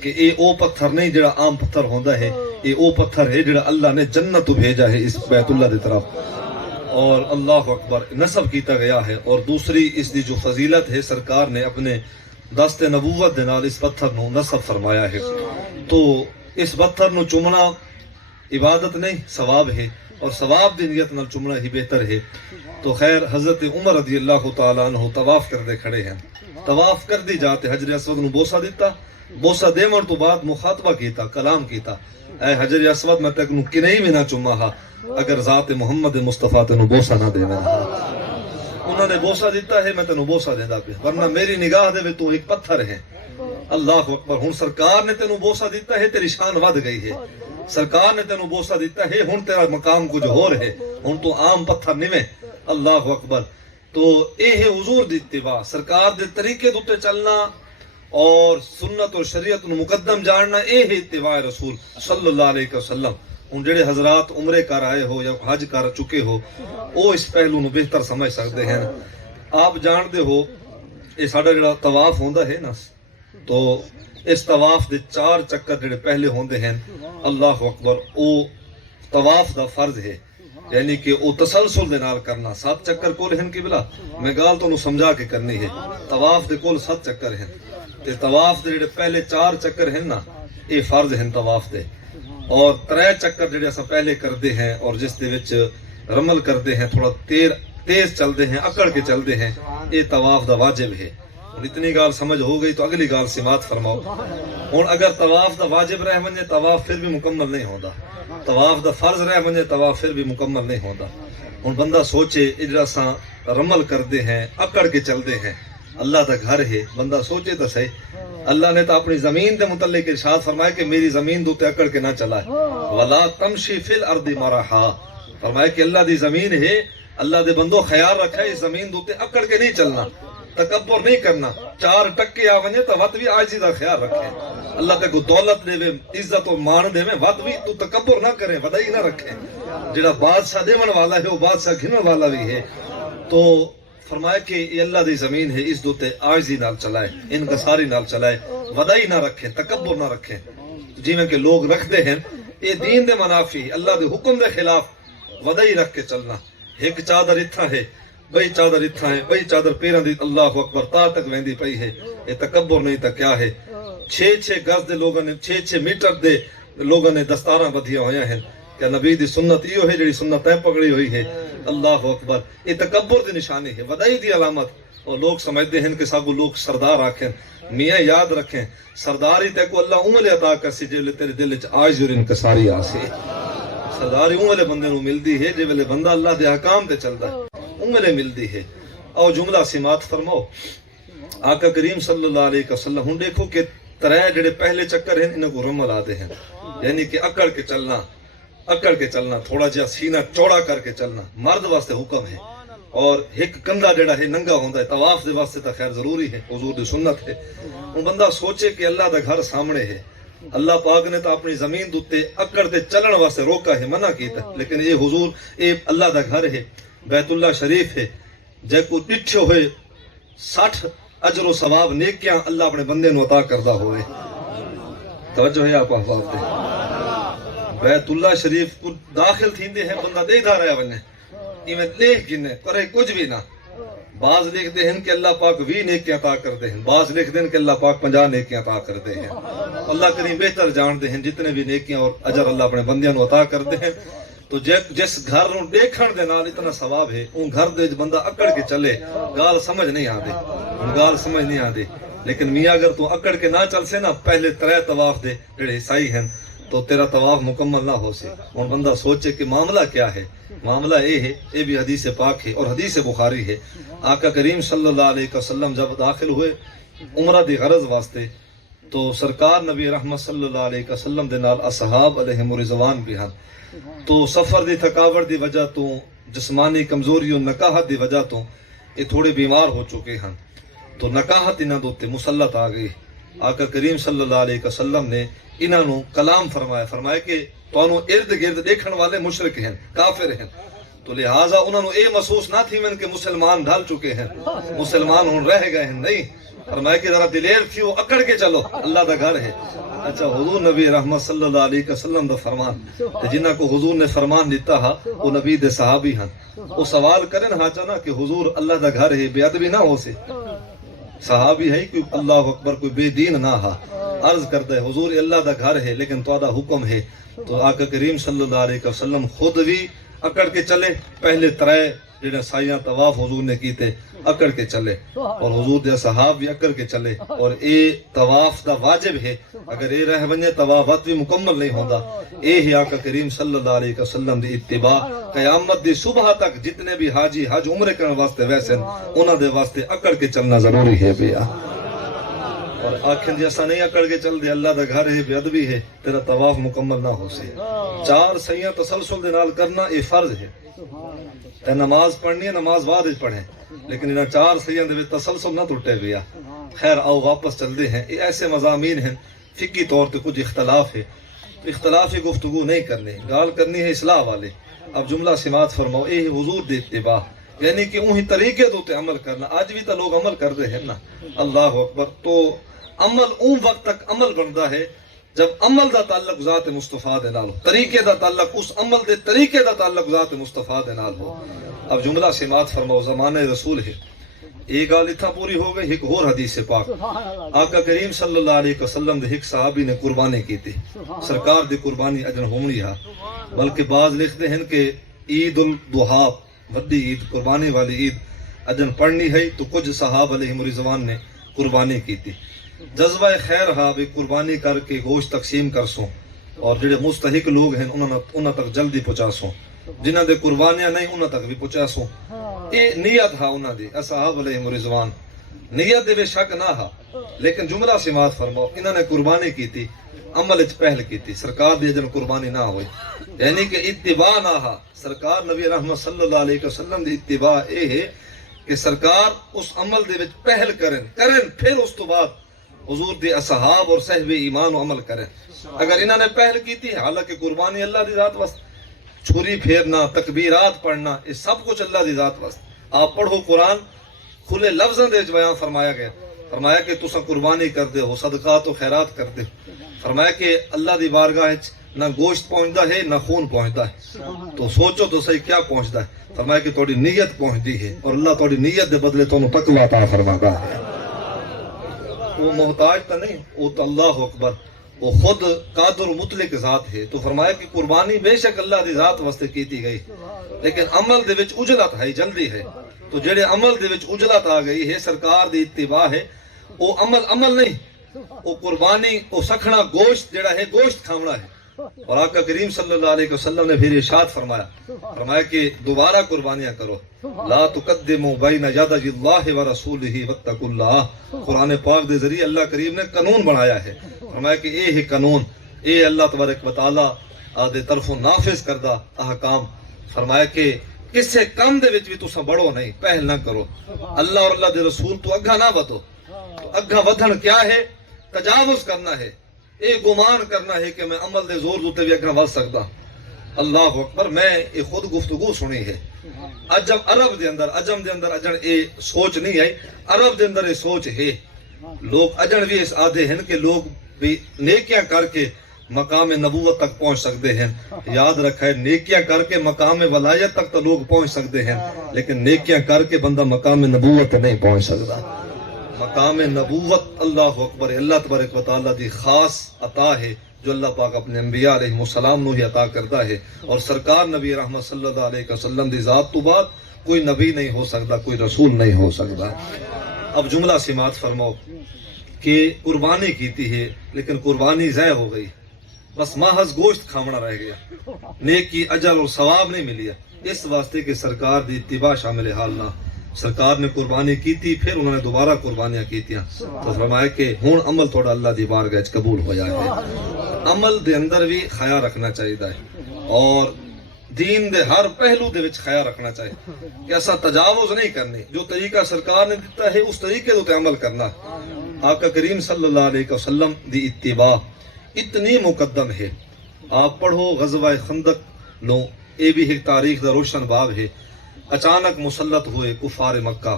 کہ اے او پتھر نہیں جڑا عام پتھر ہوندا ہے، اے او پتھر ہے جڑا اللہ نے جنت تو بھیجا ہے اس بیت اللہ دی طرف، اور اللہ اکبر نصب کیتا گیا ہے۔ اور دوسری اس دی جو فضیلت ہے، سرکار نے اپنے دست نبوت دے نال اس پتھر نو نصب فرمایا ہے۔ تو اس پتھر نو چومنا عبادت نہیں، ثواب ہے، اور ثواب دی نیت نال چومنا ہی بہتر ہے۔ تو خیر حضرت عمر رضی اللہ تعالیٰ عنہ طواف کردے کھڑے ہیں، طواف کر دی جاتے حجر اسود نو بوسہ دیتا، بوسہ دیون تو بعد مخاطبہ کیتا، کلام کیتا، اے حجر اسود میں تک نو کنئی بھی نہ چوما ہا اگر ذات محمد مصطفیٰ تینوں بوسہ نہ دے میں۔ انہوں نے بوسہ دیتا ہے، میں تینوں بوسہ دینا پہ، ورنہ میری نگاہ دے تو ایک پتھر ہے۔ اللہ اکبر، ہن سرکار نے تینوں بوسہ دیتا ہے، تیری شان ود گئی ہے۔ سرکار نے تینوں بوسہ دیتا ہے، ہن تیرا مقام کچھ اور ہے، ہن تو عام پتھر نہیں میں۔ اللہ اکبر۔ تو اے ہے حضور دی اتباع، سرکار دے طریقے دوتے چلنا اور سنت اور شریعت نو مقدم جاننا، اے ہے اتباع رسول صلی اللہ علیہ وسلم۔ ہن جڑے حضرات عمرے کر آئے ہو یا حج کر چکے ہو، وہ اس پہلو نو بہتر سمجھ سکتے ہیں۔ آپ جانتے ہو یہ ساڈا جڑا طواف ہوندا ہے نا، تو اس طواف دے 4 چکر جڑے پہلے ہوندے ہیں، اللہ اکبر، او طواف دا فرض ہے، یعنی کہ او تسلسل دے نال کرنا۔ 7 چکر کول ہیں قبلہ، میں گال تو سمجھا کے کرنی ہے۔ طواف دے کول 7 چکر ہیں، تے طواف دے جڑے پہلے 4 چکر ہیں نا، اے فرض ہیں طواف دے، اور 3 چکر جڑے اساں پہلے کردے ہیں اور جس دے وچ رمل کردے ہیں، تھوڑا تیز چلدے ہیں، اکڑ کے چلدے ہیں، اے طواف دا واجب ہے۔ اتنی گال سمجھ ہو گئی تو اگلی گال سماعت فرماؤ۔ ہن اگر طواف دا واجب رہ ونجے، طواف پھر بھی مکمل نہیں ہوندا، طواف دا فرض رہ ونجے، طواف پھر بھی مکمل نہیں ہوندا۔ ہن بندہ سوچے اجڑا سا رمل کردے ہیں، اکڑ کے چلدے ہیں، اللہ دا گھر ہے، بندہ سوچے تو صحیح، اللہ نے تو اپنی زمین دے متعلق ارشاد فرمایا کہ میری زمین دوتے اکڑ کے نہ چلا ہے، وَلَا تَمْشِ فِي الْأَرْضِ مَرَحًا، فرمایا کہ اللہ دی زمین ہے، اللہ دے بندو خیال رکھا ہے اس زمین دوتے اکڑ کے نہیں چلنا، تکبر نہیں کرنا، 4 ٹکے آ ونجے تو وت بھی عاجزی دا خیال رکھے، اللہ تے کو دولت دے عزت و مان دے وت بھی تو تکبر نہ کرے، وڈائی نہ رکھے۔ جڑا بادشاہ دیون والا ہے وہ بادشاہ گھنن والا بھی ہے۔ تو فرمایا کہ یہ اللہ دی زمین ہے، اس دوتے عاجزی نال چلائے، انکساری نال چلائے، وڈائی نہ رکھے، تکبر نہ رکھے، جویں کہ لوگ رکھتے ہیں۔ یہ دین دے منافی، اللہ دے حکم دے خلاف وڈائی رکھ کے چلنا۔ ایک چادر اتھا ہے، بئی چادر اتھا ہے، بئی چادر پیراں دی اللہ اکبر تا تک ویندی پئی ہے، یہ تکبر نہیں تا کیا ہے۔ 6 گز دے لوگوں نے 6 میٹر دے لوگوں نے دستاراں بدھیاں ہویا ہیں، کہ نبی دی سنت ایو ہے جڑی سنت ہے پکڑی ہوئی ہے، اللہ اکبر۔ یہ تکبر دی نشانی ہے، وڈائی دی علامت۔ اور لوگ سمجھتے ہیں کہ ساگو لوگ سردار آکھیں، میاں یاد رکھیں، سرداری تے کو اللہ عمل عطا کرسی جے تیرے دل وچ عاجزی اور انکساری آسے۔ سرداری عمل بندے نو ملدی ہے جے ویلے بندہ اللہ دے احکام تے چلدا ہے، عمل ملدی ہے۔ او جملہ سماعت فرماؤ، آقا کریم صلی اللہ علیہ وسلم۔ ہن دیکھو کہ 3 جڑے پہلے چکر ہیں انہاں کو رمل آتے ہیں، یعنی کہ اکڑ کے چلنا، اکڑ کے چلنا، تھوڑا جہا سینہ چوڑا کر کے چلنا مرد واسطے حکم ہے، اور ایک کندھا جڑا ہے ننگا ہوندا ہے، طواف دے واسطے تو خیر ضروری ہے، حضور دی سنت ہے۔ وہ بندہ سوچے کہ اللہ دا گھر سامنے ہے، اللہ پاک نے تو اپنی زمین دوتے اکڑ دے چلن واسطے روکا ہے، منع کیتا ہے، لیکن یہ حضور اے اللہ دا گھر ہے، بیت اللہ شریف ہے، جے کو ڈٹھے ہوئے 60 اجر و ثواب نیکیاں اللہ اپنے بندے نو عطا کردا ہوئے۔ توجہ ہے آپ احباب دے، بیت اللہ شریف کو داخل تھیندے ہیں بندہ دے دا رہا ونے ایویں دیکھ گنے کرے کچھ بھی نہ۔ بعض لکھتے ہیں کہ اللہ پاک 20 نیکیاں عطا کرتے ہیں، بعض لکھتے ہیں کہ اللہ پاک 50 نیکیاں عطا کرتے ہیں۔ اللہ کریم بہتر جانتے ہیں جتنے بھی نیکیاں اور اجر اللہ اپنے بندیاں نو عطا کرتے ہیں۔ تو جس گھر نو دیکھن دے نال اتنا ثواب ہے، اون گھر دے بندہ اکڑ کے چلے گال سمجھ نہیں آندی، گال سمجھ نہیں آندی۔ لیکن میاں اگر تو اکڑ کے نہ چل سے نا پہلے 3 طواف دے جڑے عیسائی ہیں تو تیرا طواف مکمل نہ ہو سے۔ اور بندہ سوچے کہ معاملہ کیا ہے، معاملہ یہ ہے، یہ بھی حدیث پاک ہے اور حدیث بخاری ہے۔ آقا کریم صلی اللہ علیہ وسلم جب داخل ہوئے عمرہ دی غرض واسطے تو سرکار نبی رحمت صلی اللہ علیہ وسلم دے نال اصحاب علیہم رضوان بھی ہیں، تو سفر دی تھکاوٹ دی وجہ تو جسمانی کمزوری اور نکاحت دی وجہ تو یہ تھوڑے بیمار ہو چکے ہیں، تو نکاحت انہاں دوتے مسلط آ گئی۔ آقا کریم صلی اللہ علیہ وسلم نے انہاں نو کلام فرمایا کہ تانوں ارد گرد دیکھن والے مشرک ہیں، کافر ہیں، تو لہٰذا انہوں نے یہ محسوس نہ تھی من کہ مسلمان ڈھل چکے ہیں، مسلمان ہوں رہ گئے ہیں، نہیں، فرمایا کہ ذرا دلیر تھیو اکڑ کے چلو، اللہ دا گھر ہے۔ اچھا حضور نبی رحمت صلی اللہ علیہ وسلم دا فرمان، جنہاں کو حضور نے فرمان دیتا ہا وہ نبی دے صحابی ہیں، وہ سوال کرن ہا چانا کہ حضور اللہ دا گھر ہے، بے ادبی نہ ہو سے، صحابی ہے کہ اللہ اکبر کوئی بے دین نہ ہا، عرض کرتا ہے حضور اللہ دا گھر ہے لیکن تو حکم ہے۔ تو آقا کریم صلی اللہ علیہ وسلم خود بھی اکڑ کے چلے، پہلے 3 جڑے سائیاں طواف حضور نے کیتے اکڑ کے چلے، اور حضور دے صحاب بھی اکڑ کے چلے، اور اے طواف دا واجب ہے، اگر اے رہ ونجے طواف بھی مکمل نہیں ہوندا۔ اے ہی آقا کریم صلی اللہ علیہ وسلم دی اتباع قیامت دی صبح تک جتنے بھی حاجی حج عمرے کرنے واسطے ویسے انہاں دے واسطے اکڑ کے چلنا ضروری ہے بیا۔ اور آنکھیں جیسا نہیں اکڑ کے چل دے اللہ دا گھر ہے، بے ادبی ہے، تیرا طواف مکمل نہ ہو سے۔ 4 سیاں تسلسل دے نال کرنا یہ فرض ہے، تے نماز پڑھنی ہے نماز بعد وچ پڑھیں، لیکن انہاں 4 سیاں دے وچ تسلسل نہ ٹوٹے گیا۔ خیر آؤ واپس چلتے ہیں، یہ ایسے مضامین ہیں فقہی طور پہ کچھ اختلاف ہے، اختلافی گفتگو نہیں کرنی، گال کرنی ہے اصلاح والے۔ اب جملہ سماعت فرماؤ، اے حضور دے اتباع یعنی کہ وہی طریقے دوتے عمل کرنا، آج بھی تو لوگ عمل کر رہے ہیں نا، اللہ اکبر۔ تو عمل اون وقت تک عمل بنتا ہے جب عمل دا تعلق ذات مصطفیٰ دے نال ہو، طریقے دا تعلق اس عمل دے طریقے دا تعلق ذات مصطفیٰ دے نال ہو۔ اب جملہ سماعت فرماؤ، زمانہ رسول ہے، ایک گال اتھا پوری ہو گئی، ایک اور حدیث پاک۔ آقا کریم صلی اللہ علیہ وسلم دے ایک صحابی نے قربانی کی تھی، سرکار دی قربانی اجن ہونی ہے، بلکہ بعض لکھتے ہیں کہ عید الاضحیٰ وڈی عید، قربانی والی عید اجن پڑھنی ہے، تو کچھ صحابہ علیہم رضوان نے قربانی کی تھی۔ جذبہ خیر ہا بھی قربانی کر کے گوشت تقسیم کر سوں، اور جڑے مستحق لوگ ہیں انہاں تک جلدی پہنچا سوں، جنہاں دے قربانیاں نہیں انہاں تک بھی پہنچا سوں۔ یہ نیت ہا انہاں دی اصحاب علیہم رضوان، نیت دے بے شک نہ ہا، لیکن جملہ سماعت فرماؤ، انہاں نے قربانی کی تھی، عمل وچ پہل کی تھی، سرکار دی اجن قربانی نہ ہوئی، یعنی کہ اتباع نہ ہا۔ سرکار نبی رحمت صلی اللہ علیہ وسلم دی اتباع اے ہے کہ سرکار اس عمل دے وچ پہل کرن پھر اس تو بعد حضور دے اصحاب اور صحب ایمان و عمل کریں۔ اگر انہوں نے پہل کی تھی، حالانکہ قربانی اللہ دی ذات واسطے، چھری پھیرنا، تکبیرات پڑھنا، یہ سب کچھ اللہ دی ذات واسطے۔ آپ پڑھو قرآن، کھلے لفظوں دے بیان فرمایا گیا، فرمایا کہ تساں قربانی کر دے ہو، صدقات و خیرات کر دے، فرمایا کہ اللہ دی بارگاہ نہ گوشت پہنچتا ہے نہ خون پہنچتا ہے، تو سوچو تو صحیح کیا پہنچتا ہے، فرمایا کہ تھوڑی نیت پہنچتی ہے، اور اللہ تھوڑی نیت دے بدلے تانوں تقویٰ عطا فرماتا ہے۔ وہ محتاج تو نہیں، وہ تو اللہ اکبر، وہ خود قادر و مطلق ذات ہے۔ تو فرمایا کہ قربانی بے شک اللہ دی ذات واسطے کیتی گئی، لیکن عمل دے وچ اجلت ہے، جلدی ہے، تو جڑے عمل دے وچ اجلت آ گئی ہے، سرکار دی اتباع ہے، وہ عمل نہیں، وہ قربانی، وہ سکھنا گوشت جڑا ہے، گوشت کھاونا ہے۔ اور آقا کریم صلی اللہ علیہ وسلم نے پھر ارشاد فرمایا کہ دوبارہ قربانیاں کرو، لا تقدموا بین یدی اللہ ورسولہ واتقوا اللہ۔ قرآن پاک دے ذریعے اللہ کریم نے قانون بنایا ہے، فرمایا کہ اے ہے قانون، اے اللہ تبارک و تعالی آدھے طرفوں نافذ کردہ احکام فرمایا کہ کسے کام دے وچ بھی تساں بڑھو نہیں، پہل نہ کرو، اللہ اور اللہ دے رسول تو اگھا نہ ودو۔ تو اگھا ودھن کیا ہے؟ تجاوز کرنا ہے، اے گمان کرنا ہے کہ میں عمل دے زور دوتے بھی اگھا ود سکتا۔ اللہ اکبر، میں اے خود گفتگو سنی ہے عرب دے اندر، عجم دے اندر اجن اے سوچ نہیں آئی، عرب دے اندر اے سوچ ہے۔ لوگ اجن بھی اس آدھے ہیں کہ لوگ بھی نیکیاں کر کے مقام نبوت تک پہنچ سکتے ہیں۔ یاد رکھا ہے، نیکیاں کر کے مقام ولایت تک تو لوگ پہنچ سکتے ہیں، لیکن نیکیاں کر کے بندہ مقام نبوت نہیں پہنچ سکتا۔ مقام نبوت اللہ اکبر اللہ تبارک و تعالیٰ دی خاص عطا ہے جو اللہ پاک اپنے انبیاء علیہ السلام نو ہی عطا کرتا ہے، اور سرکار نبی رحمت صلی اللہ علیہ وسلم دی ذات تو بعد کوئی نبی نہیں ہو سکتا، کوئی رسول نہیں ہو سکتا۔ اب جملہ سماعت فرماؤ کہ قربانی کیتی ہے لیکن قربانی ضائع ہو گئی، بس محض گوشت کھاونا رہ گیا، نیکی اجر اور ثواب نہیں ملی ہے، اس واسطے کہ سرکار دی اتباع شامل حال نہ۔ سرکار نے قربانی کی تھی، پھر انہوں نے دوبارہ قربانیاں کیتیاں، تو فرمایا کہ ہون عمل تھوڑا اللہ دی بارگاہ وچ قبول ہو جائے۔ عمل دے اندر بھی خیال رکھنا چاہیے اور دین دے ہر پہلو دے وچ خیال رکھنا چاہیے کہ ایسا تجاوز نہیں کرنی، جو طریقہ سرکار نے دیتا ہے اس طریقے دے عمل کرنا۔ آقا کریم صلی اللہ علیہ وسلم دی اتباع اتنی مقدم ہے۔ آپ پڑھو غزوہ خندق لو، اے بھی ایک تاریخ دا روشن باب ہے۔ اچانک مسلط ہوئے کفار مکہ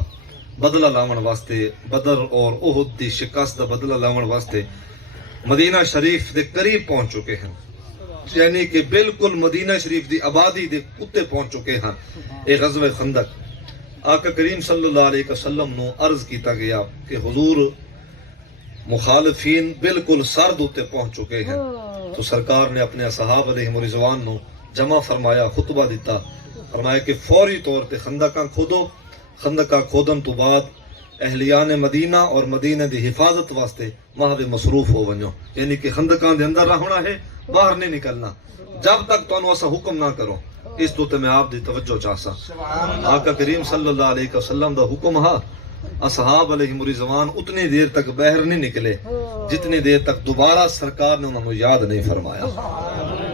بدلہ لاون واسطے، بدر اور احد دی شکست دا بدلہ لاون واسطے مدینہ شریف دے قریب پہنچ چکے ہیں، یعنی کہ بالکل مدینہ شریف دی آبادی دے اتنے پہنچ چکے ہیں۔ اے غزوہ خندق، آقا کریم صلی اللہ علیہ وسلم نو عرض کیتا گیا کہ حضور مخالفین بالکل سرد ہوتے پہنچ چکے ہیں، تو سرکار نے اپنے اصحاب علیہ رضوان نو جمع فرمایا، خطبہ دیتا، فرمایا کہ فوری طور تے خندقاں کھودو، خندقاں کھودن تو بعد اہلیان مدینہ اور مدینہ دی حفاظت واسطے محو مصروف ہو ونجو، یعنی کہ خندقاں دے اندر رہنا ہے، باہر نہیں نکلنا جب تک تو ایسا حکم نہ کرو۔ اس تو میں آپ دی توجہ چاہسا، آقا کریم صلی اللہ علیہ وسلم دا حکم ہا، اصحاب علیہ رضوان اتنی دیر تک باہر نہیں نکلے جتنی دیر تک دوبارہ سرکار نے انہوں نے یاد نہیں فرمایا۔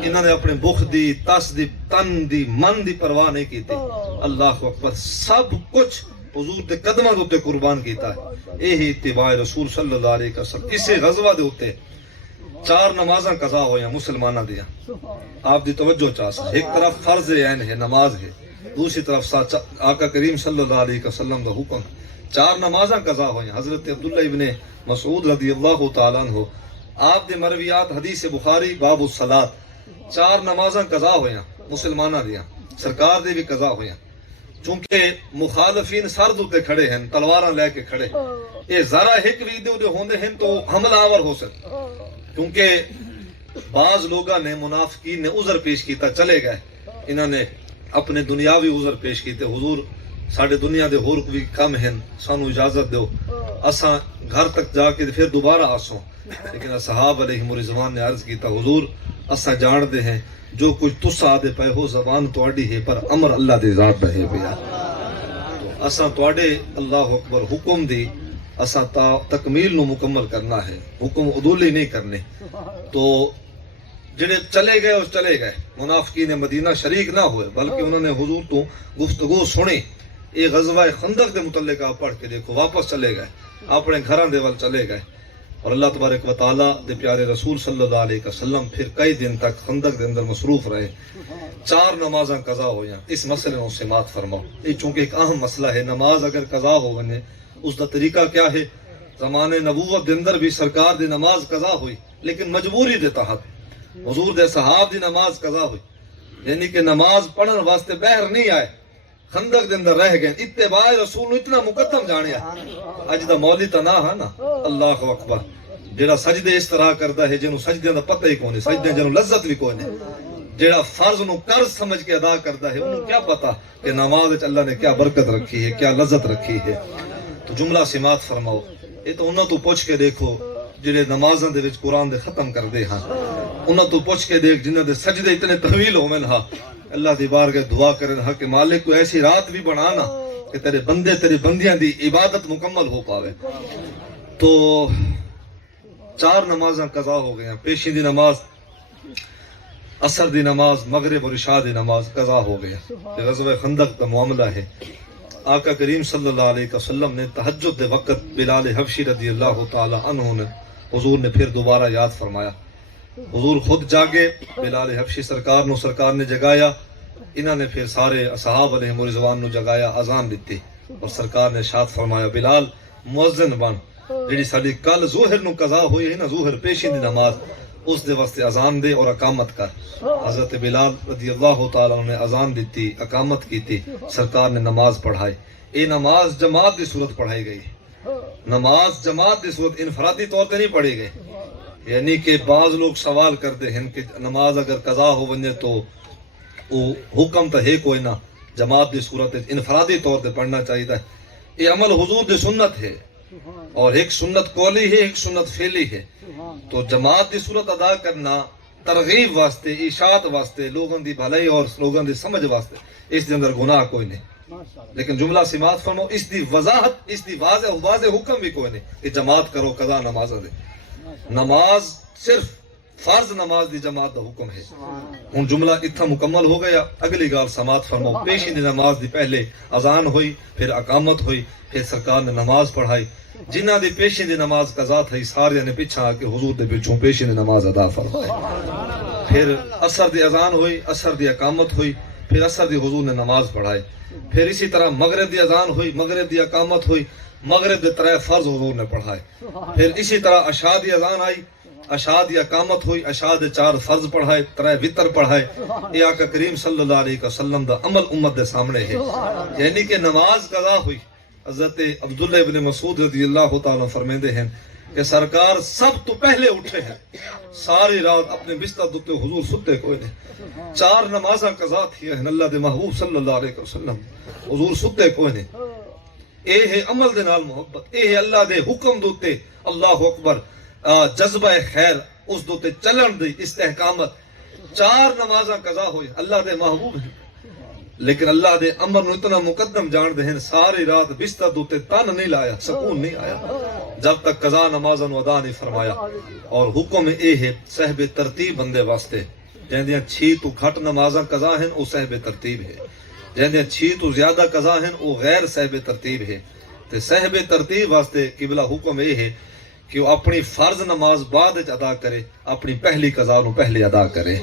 انہوں نے اپنے بخ دی، تس دی، تن دی، من دی پرواہ نہیں کی تھی۔ اللہ اکبر، سب کچھ حضور دے قدماں دے اوتے قربان کیتا ہے۔ یہی اتباع رسول صلی اللہ علیہ وسلم۔ اسے غزوہ دے اوتے 4 نمازاں قضا ہویاں مسلماناں دیاں، آپ دی توجہ چاہسا۔ ایک طرف فرض عین ہے، نماز ہے، دوسری طرف آقا کریم صلی اللہ علیہ وسلم دا حکم، 4 نمازاں قضا ہویاں۔ حضرت عبداللہ ابن مسعود رضی اللہ تعالیٰ عنہ، آپ دے مرویات حدیث بخاری باب الصلاۃ، 4 نمازاں قضا ہویاں مسلماناں دیاں، سرکار دے بھی قضا ہویاں۔ چونکہ مخالفین سرد ہوتے کھڑے ہیں، تلواراں لے کے کھڑے، یہ ذرا ایک بھی دے ہوندے ہیں تو حملہ آور ہو سکتے، کیونکہ بعض لوگاں نے، منافقین نے عذر پیش کیتا، چلے گئے، انہوں نے اپنے دنیاوی عذر پیش کیتے، حضور ساڑھے دنیا دے ہور بھی کم ہیں، سانو اجازت دیو، اساں گھر تک جا کے پھر دوبارہ آسوں۔ لیکن اصحاب علیہ رضوان نے عرض کیتا، حضور اساں جان دے ہیں جو کچھ تسا دے پے ہو زبان تواڈی ہے پر امر اللہ دے ذات دا ہے پیا، تو اساں تواڈے اللہ اکبر حکم دی اساں تکمیل نو مکمل کرنا ہے، حکم عدولی نہیں کرنے۔ تو جڑے چلے گئے اس چلے گئے، منافقین مدینہ شریک نہ ہوئے بلکہ انہوں نے حضور تو گفتگو سنی۔ یہ غزوہ خندق دے متعلق آپ پڑھ کے دیکھو، واپس چلے گئے، اپنے گھراں دے ول چلے گئے، اور اللہ تبارک و تعالیٰ دے پیارے رسول صلی اللہ علیہ وسلم پھر کئی دن تک خندق دے اندر مصروف رہے۔ 4 نمازاں قضا ہویاں، اس مسئلے میں سماعت فرماؤ، یہ چونکہ ایک اہم مسئلہ ہے۔ نماز اگر قضا ہو ونے اس دا طریقہ کیا ہے؟ زمانے نبوت دے اندر بھی سرکار دی نماز قضا ہوئی لیکن مجبوری دے تحت، حضور دے صحاب دی نماز قضا ہوئی، یعنی کہ نماز پڑھن واسطے باہر نہیں آئے، خندق دے اندر رہ گئے۔ اتباع رسول اتنا مقدم جانیا، اج دا مولی تا نہ ہے نا، اللہ اکبر، جڑا سجدے اس طرح کردا ہے جنوں سجدے دا پتہ ہی کوئی نہیں، سجدے جنوں لذت بھی کوئی نہیں، جڑا فرض نو قرض سمجھ کے ادا کردا ہے انہوں کیا پتا کہ نماز وچ اللہ نے کیا برکت رکھی ہے، کیا لذت رکھی ہے۔ تو جملہ سماعت فرماؤ، یہ تو انہاں تو پوچھ کے دیکھو جڑے نمازاں دے وچ قرآن دے ختم کردے ہاں، انہاں تو پوچھ کے دیکھ جنہاں دے سجدے اتنے طویل ہوویں ہاں، اللہ دی بارگاہ دعا کرن ہاں کہ مالک کو ایسی رات بھی بنانا کہ تیرے بندے تیرے بندیاں دی عبادت مکمل ہو پاوے۔ تو 4 نمازاں قضا ہو گئیں، پیشی دی نماز عصر دی نماز مغرب اور عشاء دی نماز قضا ہو گیا. غزوہ خندق کا معاملہ ہے. آقا کریم صلی اللہ علیہ وسلم نے تہجد دے وقت بلال حبشی رضی اللہ تعالی عنہ نے حضور نے پھر دوبارہ یاد فرمایا. حضور خود جاگے، بلال حبشی سرکار نے جگایا. انہوں نے پھر سارے اصحاب علیہ رضوان نو جگایا، اذان دیتی اور سرکار نے ارشاد فرمایا بلال مؤذن بن، جڑی ساری کل ظہر نو قضا ہوئی ہے نا، ظہر پیشی دی نماز، اس دے واسطے اذان دے اور اقامت کر. حضرت بلال رضی اللہ تعالیٰ عنہ نے اذان دیتی، اقامت کیتی، سرکار نے نماز پڑھائی. یہ نماز جماعت دی صورت پڑھائی گئی. نماز جماعت دی صورت انفرادی طور تے نہیں پڑھی گئی. یعنی کہ بعض لوگ سوال کرتے ہیں کہ نماز اگر قضا ہو ونجے تو وہ حکم تو ہے کوئی نہ، جماعت دی صورت انفرادی طور تے پڑھنا چاہیے. یہ عمل حضور دی سنت ہے، اور ایک سنت قولی ہے، ایک سنت فعلی ہے. تو جماعت دی صورت ادا کرنا ترغیب واسطے، اشاعت واسطے، لوگوں دی بھلائی اور لوگوں دی سمجھ واسطے، اس دے اندر گناہ کوئی نہیں. لیکن جملہ سماعت فرمو، اس دی وضاحت، اس دی واضح حکم بھی کوئی نہیں کہ جماعت کرو قضا نماز دے. نماز صرف فرض نماز دی جماعت دا حکم ہے. ہن جملہ اتنا مکمل ہو گیا. اگلی گال سماعت فرمو. پیشی دی نماز دی پہلے اذان ہوئی، پھر اقامت ہوئی، پھر سرکار نے نماز پڑھائی. جنہ دی پیشی دی نماز قضا تھی سارے نے پیچھا آ کے حضور دے پیچھوں پیشی دی نماز ادا فرمائی. پھر عصر دی اذان ہوئی، عصر دی اقامت ہوئی، پھر عصر دی حضور نے نماز پڑھائی. پھر اسی طرح مغرب دی اذان ہوئی، مغرب دی اقامت ہوئی، مغرب دے 3 فرض حضور نے پڑھائے. پھر اسی طرح عشاء دی اذان آئی، عشاء دی اقامت ہوئی، عشاء دے 4 فرض پڑھائے، 3 وتر پڑھائے. یہ آقا کریم صلی اللہ علیہ وسلم دا عمل امت دے سامنے ہے. یعنی کہ نماز قضا ہوئی. حضرت عبداللہ ابن مسعود رضی اللہ تعالیٰ فرمیندے ہیں کہ سرکار سب تو پہلے اٹھے ہیں. ساری رات اپنے بستر دوتے حضور ستے کوئی نہیں. 4 نمازاں قضا تھی ہیں اللہ دے محبوب صلی اللہ علیہ وسلم، حضور ستے کوئی نہیں. اے ہے عمل دے نال محبت، اے ہے اللہ دے حکم دوتے اللہ اکبر جذبہ خیر، اس دوتے چلن دی استحکامت. 4 نمازاں قضا ہوئی، اللہ دے محبوب ہیں، لیکن اللہ دے امر نو اتنا مقدم جان دے ہیں. ساری رات بستر دوتے تن نہیں لایا، سکون نہیں آیا جب تک قضا نمازاں نو ادا نہیں فرمایا. اور حکم اے ہے صحب ترتیب بندے واسطے، جہندیاں 6 تو گھٹ نمازاں قضا ہیں او صحب ترتیب ہے، جہندیاں 6 تو زیادہ قضا ہیں او غیر صحب ترتیب ہے. تے صحب ترتیب واسطے قبلہ حکم اے ہے کہ وہ اپنی فرض نماز بعد وچ ادا کرے، اپنی پہلی قضا نو پہلے ادا کرے.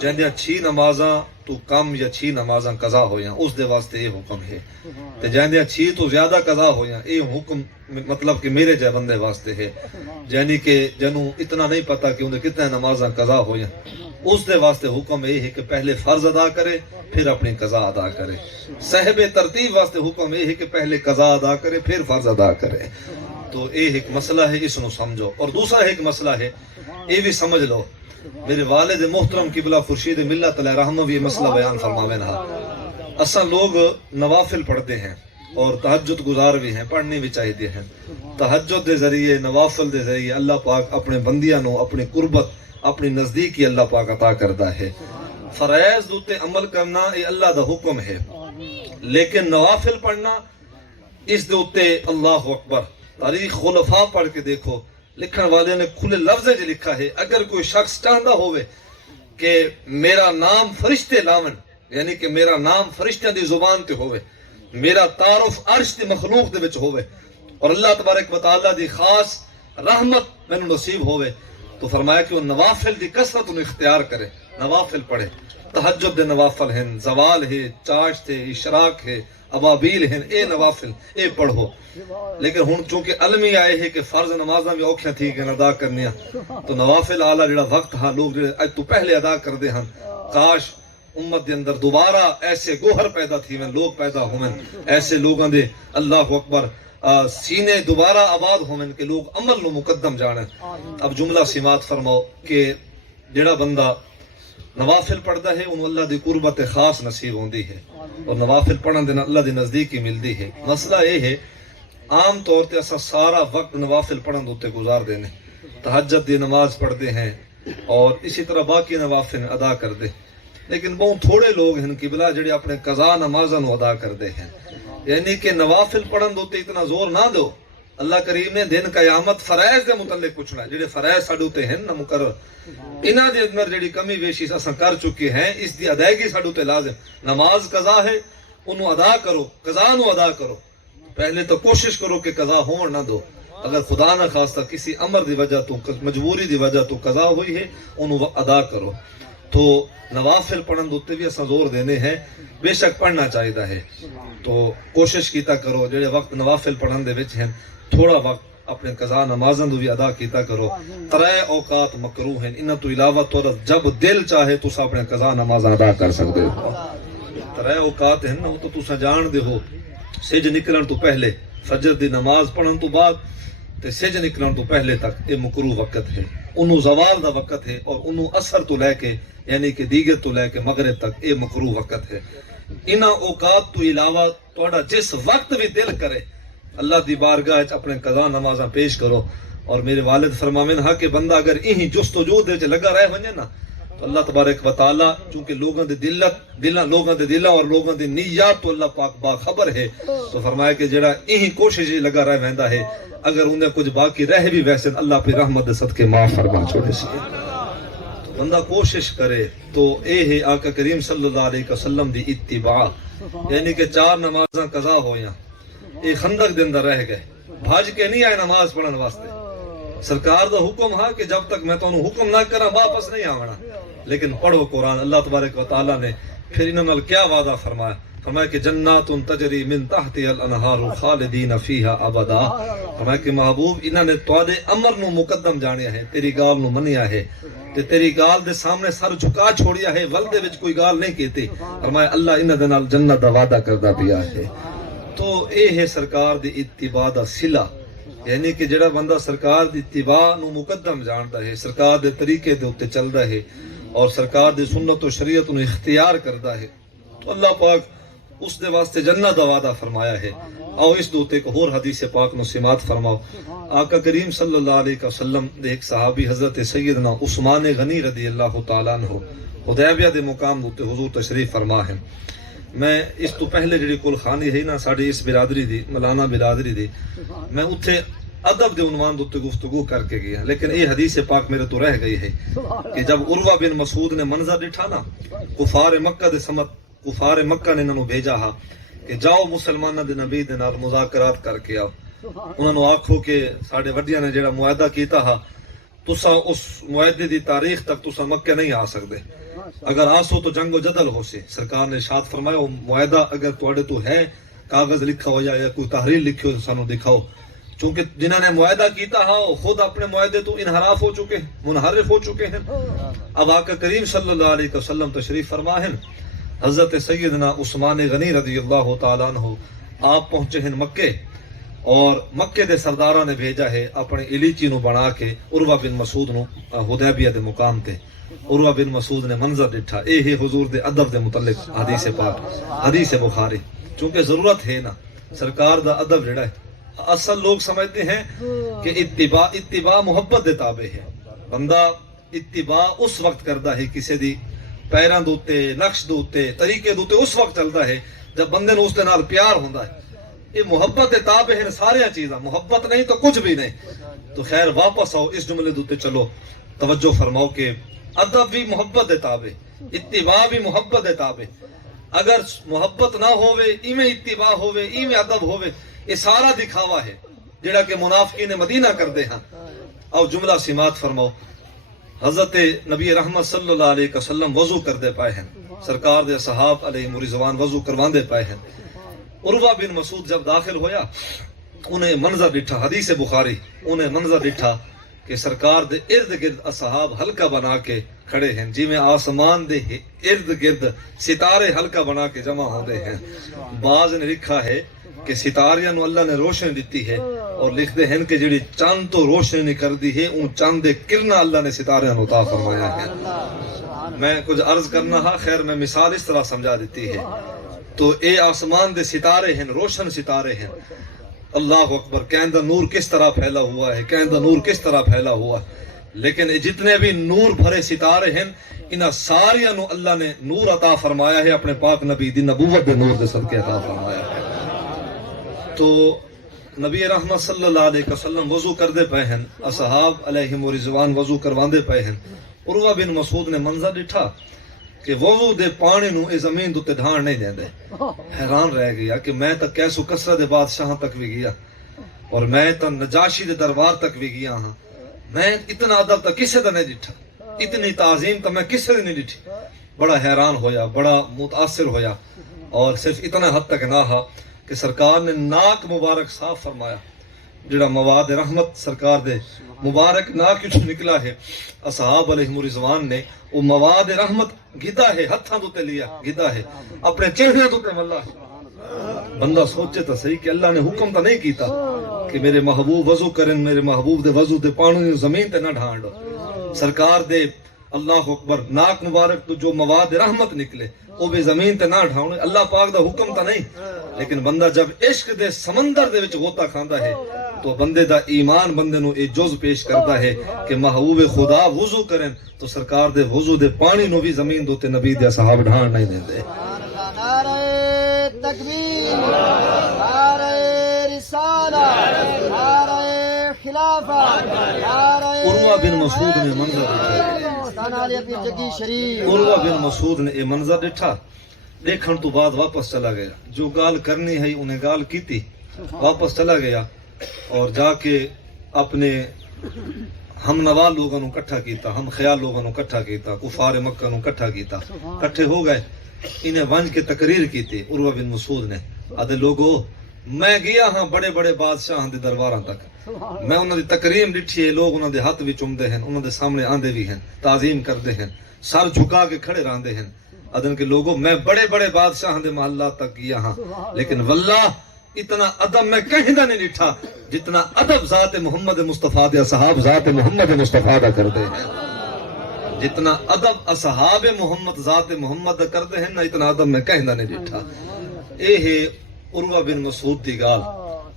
جہندیاں 6 نمازاں تو کم یا 6 نمازاں قضا ہویاں اس دے واسطے یہ حکم ہے. تے جہندیاں 6 تو زیادہ قضا ہویاں یہ حکم مطلب کہ میرے جے بندے واسطے ہے، یعنی کہ جنوں اتنا نہیں پتا کہ انہیں کتنے نمازاں قضا ہویاں، اس دے واسطے حکم یہ ہے کہ پہلے فرض ادا کرے پھر اپنی قضا ادا کرے. صحب ترتیب واسطے حکم یہ ہے کہ پہلے قضا ادا کرے پھر فرض ادا کرے. تو یہ ایک مسئلہ ہے، اس نو سمجھو. اور دوسرا ایک مسئلہ ہے یہ بھی سمجھ لو. میرے والد محترم قبلہ خورشید ملت علیہ رحمہ بھی یہ مسئلہ بیان فرماوے نا. اصلا لوگ نوافل پڑھتے ہیں اور تہجد گزار بھی ہیں، پڑھنی بھی چاہیے ہیں. تہجد دے ذریعے، نوافل دے ذریعے اللہ پاک اپنے بندیاں نو اپنی قربت، اپنی نزدیکی اللہ پاک عطا کرتا ہے. فرائض دوتے عمل کرنا یہ اللہ دا حکم ہے، لیکن نوافل پڑھنا اس دوتے اللہ اکبر. تاریخ خلفاء پڑھ کے دیکھو، لکھن والے نے کھلے لفظ جو لکھا ہے اگر کوئی شخص چاہتا ہوئے کہ میرا نام فرشتے لاون، یعنی کہ میرا نام فرشتہ دی زبان تے ہوئے، میرا تعارف عرش دی مخلوق دے وچ ہوئے، اور اللہ تبارک و تعالیٰ دی خاص رحمت میں نصیب ہوئے، تو فرمایا کہ وہ نوافل دی کثرت انہیں اختیار کرے، نوافل پڑھے. تہجد دے نوافل ہیں، زوال ہے، چاشت ہے، اشراق ہے، ابابیل ہیں، اے نوافل اے پڑھو. لیکن ہن چونکہ علمی آئے ہے کہ فرض نمازاں بھی اوکھیاں تھی کہ ادا کرنیاں، تو نوافل آلہ جڑا وقت ہاں لوگ جڑے اج تو پہلے ادا کر دے ہن. کاش امت دے اندر دوبارہ ایسے گوہر پیدا تھی میں، لوگ پیدا ہوئیں ایسے لوگاں دے اللہ اکبر سینے دوبارہ آباد ہوئیں کہ لوگ عمل نو مقدم جانیں. اب جملہ سماعت فرماؤ کہ جڑا بندہ نوافل پڑھتا ہے انہوں اللہ دی قربت خاص نصیب ہوندی ہے، اور نوافل پڑھن دے اللہ دی نزدیکی ملدی ہے. مسئلہ یہ ہے عام طور تے اسا سارا وقت نوافل پڑھن دوتے گزار دینے، تہجد دی نماز پڑھتے ہیں اور اسی طرح باقی نوافل ادا کر دے. لیکن بہت تھوڑے لوگ ہیں قبلہ جڑے اپنے قضا نمازاں نو ادا کر دے ہیں. یعنی کہ نوافل پڑھن دوتے اتنا زور نہ دو اللہ کریم نے دن قیامت فرائض دے متعلق پوچھنا ہے، جڑے فرائض ساڈے تے ہیں نا مقرر، انہاں دے اندر جڑی کمی بیشی اساں کر چکے ہیں، اس دی ادائیگی ساڈے تے لازم۔ نماز قضا ہے، انہوں ادا کرو، قضا نو ادا کرو، پہلے تو کوشش کرو کہ قضا ہون نہ دو۔ اگر خدا نہ خواستہ کسی امر دی وجہ تو، مجبوری دی وجہ تو قضا ہوئی ہے، انہوں ادا کرو۔ تو نوافل پڑھن دوتے بھی اساں زور دینے ہیں، بے شک پڑھنا چاہیے ہے، تو کوشش کیتا کرو جڑے وقت نوافل پڑھن دے وچ ہیں تھوڑا وقت اپنے قضا نمازاں دو بھی ادا کیتا کرو۔ 3 اوقات مکروہ ہیں، انہاں تو علاوہ تو جب دل چاہے تساں اپنے قضا نمازاں ادا کر سکتے ہو۔ 3 اوقات ہیں نا، وہ تو تساں جان دے ہو، سج نکلن تو پہلے، فجر دی نماز پڑھن تو بعد تے سج نکلن تو پہلے تک یہ مکروہ وقت ہے، انہوں زوال دا وقت ہے، اور انہوں اثر تو لے کے یعنی کہ دیگر تو لے کے مغرب تک یہ مکروہ وقت ہے۔ انہاں اوقات تو علاوہ تہاڈا جس وقت بھی دل کرے اللہ دی بارگاہ وچ اپنے قضا نمازاں پیش کرو۔ اور میرے والد فرماویں ہاں کہ بندہ اگر یہی جستجو دے وچ لگا رہ ونجے نا تو اللہ تبارک و تعالی، چونکہ لوگوں دے دلوں اور لوگوں دے نیات تو اللہ پاک باخبر ہے، تو فرمایا کہ جڑا یہی کوشش لگا رہ ویندا ہے، اگر انہیں کچھ باقی رہ بھی ویسے اللہ پہ رحمت دے صدقے معاف فرما چھوڑے سی۔ تو بندہ کوشش کرے تو اے ہے آقا کریم صلی اللہ علیہ وسلم دی اتباع، یعنی کہ 4 نمازاں قضا ہویاں، اے خندق دے اندر رہ گئے، بھاج کے نہیں آئے نماز پڑھن واسطے۔ سرکار دا حکم ہے کہ جب تک میں تانوں حکم نہ کراں واپس نہیں آونا، لیکن پڑھو قرآن۔ اللہ تبارک و تعالیٰ نے پھر انہاں نال کیا وعدہ فرمایا؟ فرمایا کہ جنات تجری من تحتها الانہار خالدین فیہا ابدا۔ فرمایا کہ محبوب انہاں نے تواڈے امر نو مقدم جانیا ہے، تیری گال نو منیا ہے، تے تیری گال دے سامنے سر جھکا چھوڑیا ہے، ول دے وچ کوئی گال نہیں کیتی۔ فرمایا اللہ انہاں دے نال جنت دا وعدہ کردا پیا ہے۔ تو اے ہے سرکار دی اتباع دا صلہ، یعنی کہ جڑا بندہ سرکار دی اتباع نو مقدم جاندا ہے، سرکار دے طریقے دے اوتے چلدا ہے اور سرکار دی سنت و شریعت نو اختیار کردا ہے، تو اللہ پاک اس دے واسطے جنت دا وعدہ فرمایا ہے۔ آؤ اس دوتے ایک اور حدیث پاک نو سماعت فرماؤ۔ آقا کریم صلی اللہ علیہ وسلم دے ایک صحابی حضرت سیدنا عثمان غنی رضی اللہ تعالیٰ عنہ حدیبیہ دے مقام دوتے حضور تشریف فرما ہیں۔ میں اس تو پہلے جڑی کل خانی ہے نا ساڑی اس برادری دی، ملانا برادری دی، میں اتھے ادب دے عنوان دوتے گفتگو کر کے گیا، لیکن یہ حدیث پاک میرے تو رہ گئی ہے کہ جب عروہ بن مسعود نے منظر ڈٹھا نا، کفار مکہ دے سمت، کفار مکہ نے انہوں بھیجا ہا کہ جاؤ مسلمانہ دے نبی دے نال مذاکرات کر کے آؤ، انہوں نے آکھو کہ ساڑے وڈیاں نے جڑا معاہدہ کیتا ہا تسا اس معاہدے دی تاریخ تک تسا مکہ نہیں آ سکتے، اگر آسو تو جنگ و جدل ہو سے۔ سرکار نے ارشاد فرمایا وہ معاہدہ اگر تواڈے تو ہے، کاغذ لکھا ہو یا کوئی تحریر لکھی ہو سانو دکھاؤ، چونکہ جنہوں نے معاہدہ کیتا ہا وہ خود اپنے معاہدے تو انحراف ہو چکے ہیں، منحرف ہو چکے ہیں۔ اب آقا کریم صلی اللہ علیہ وسلم تشریف فرما ہیں، حضرت سیدنا عثمان غنی رضی اللہ تعالیٰ عنہ آپ پہنچے ہیں مکے، اور مکے دے سرداراں نے بھیجا ہے اپنے الیچی نو بنا کے عروہ بن مسعود نو حدیبیہ دے مقام تے۔ عروہ بن مسعود نے منظر ڈٹھا، اے ہے حضور دے ادب دے متعلق حدیث پاک، حدیث بخاری، چونکہ ضرورت ہے نا سرکار دا ادب جڑا ہے۔ اصل لوگ سمجھتے ہیں کہ اتباع محبت دے تابع ہے، بندہ اتباع اس وقت کرتا ہے کسی دی پیراں دوتے، نقش دوتے، طریقے دوتے اس وقت چلتا ہے جب بندے نو اس دے نال پیار ہوندا ہے۔ یہ محبت دے تابع ہیں سارے چیزاں، محبت نہیں تو کچھ بھی نہیں۔ تو خیر واپس آؤ اس جملے دوتے چلو، توجہ فرماؤ کہ ادب بھی محبت دے تابع، اتباع بھی محبت دے تابع۔ اگر محبت نہ ہوئے، ایویں اتباع ہوئے، ایویں ادب ہوئے، یہ سارا دکھاوا ہے جڑا کہ منافقین مدینہ کر دے ہاں۔ او جملہ سماعت فرماؤ، حضرت نبی رحمت صلی اللہ علیہ وسلم وضو کر دے پائے ہیں، سرکار دے صحاب علیہ مرضوان وضو کروان دے پائے ہیں۔ عروہ بن مسعود جب داخل ہویا انہیں منظر ڈٹھا، حدیث بخاری، انہیں منظر ڈٹھا کہ سرکار دے ارد گرد اصحاب حلقہ بنا کے کھڑے ہیں، جی میں آسمان دے ارد گرد ستارے حلقہ بنا کے جمع ہوتے ہیں۔ بعض نے لکھا ہے کہ ستاریاں نو اللہ نے روشنی دیتی ہے، اور لکھتے ہیں کہ جڑی چاند تو روشنی کر دی ہے ان چاند دے کرنا اللہ نے ستاریاں نو عطا فرمایا ہے۔ میں کچھ عرض کرنا ہے، خیر میں مثال اس طرح سمجھا دیتی ہے۔ تو اے آسمان دے ستارے ہیں، روشن ستارے ہیں، اللہ اکبر، کہن دا نور کس طرح پھیلا ہوا ہے، کہن دا نور کس طرح پھیلا ہوا ہے، لیکن جتنے بھی نور بھرے ستارے ہیں انہاں ساریاں نو اللہ نے نور عطا فرمایا ہے، اپنے پاک نبی دی نبوت دے نور دے صدقے عطا فرمایا ہے۔ تو نبی رحمت صلی اللہ علیہ وسلم وضو کردے پے ہیں، اصحاب علیہم رضوان وضو کرواندے پے ہیں۔ عروہ بن مسعود نے منظر ڈٹھا کہ وضو دے پانی نو اے زمین دے ڈھان نہیں دیندے۔ حیران رہ گیا کہ میں تا کیسو کسرا دے بادشاہ تک بھی گیا، اور میں تا نجاشی دے دربار تک بھی گیا ہاں، میں اتنا ادب تا کسے دا نہیں ڈٹھا، اتنی تعظیم تا میں کسے دا نہیں ڈٹھی۔ بڑا حیران ہویا، بڑا متاثر ہویا، اور صرف اتنا حد تک نہ ہا کہ سرکار نے ناک مبارک صاف فرمایا، جڑا مواد رحمت سرکار دے مبارک ناک چوں نکلا ہے، اصحاب علیہم رضوان نے وہ مواد رحمت گھدا ہے، ہتھاں دے لیا گھدا ہے، اپنے چہرے تے ملا ہے۔ بندہ سوچے تو صحیح کہ اللہ نے حکم تو نہیں کیتا کہ میرے محبوب وضو کریں، میرے محبوب دے وضو دے پانی زمین تے نہ ڈھانڈ دو۔ سرکار دے اللہ اکبر ناک مبارک تو جو مواد رحمت نکلے وہ بھی زمین تے نہ ڈھاؤنے، اللہ پاک دا حکم تا نہیں۔ لیکن بندہ جب عشق دے سمندر دے وچ غوطہ کھاندا ہے تو بندے دا ایمان بندے نو اے جز پیش کرتا ہے کہ محبوب خدا وضو کریں تو سرکار دے وضو دے پانی نو بھی زمین دو تے نبی دے اصحاب ڈھان نہیں دیندے۔ نعرہ تکبیر، نعرہ رسالت، نعرہ خلافت، نعرہ عروہ بن مسعود نے منظر ڈٹھا، جگی شریف۔ عروہ بن مسعود نے یہ منظر ڈٹھا، دیکھن تو بعد واپس چلا گیا، جو گال کرنی ہے انہیں گال کیتی، واپس چلا گیا اور جا کے اپنے ہم نوا لوگوں نو کٹھا کیتا، ہم خیال لوگوں نو کٹھا کیتا، کفار مکہ نو کٹھا کیتا، کٹھے ہو گئے، انہیں ونج کے تقریر کیتی عروہ بن مسعود نے، آدھے لوگو میں گیا ہاں بڑے بڑے بادشاہاں دے درباراں تک، میں انہاں دی تکریم ڈٹھی ہے، لوگ انہاں دے ہاتھ بھی چومدے ہیں، انہاں دے سامنے آندے بھی ہیں، تعظیم کردے ہیں، سر جھکا کے کھڑے رہندے ہیں، ادن کے لوگوں میں بڑے بڑے بادشاہاں دے محلات تک گیا ہاں، لیکن واللہ اتنا ادب میں کہیں دا نہیں ڈٹھا جتنا ادب ذات محمد مصطفیٰ دے اصحاب ذات محمد مصطفیٰ دا کردے ہیں، جتنا ادب اصحاب محمد ذات محمد دا کردے ہیں نا اتنا ادب میں کہیں دا نہیں ڈٹھا۔ اے ہے عروہ بن مسعود دی گال۔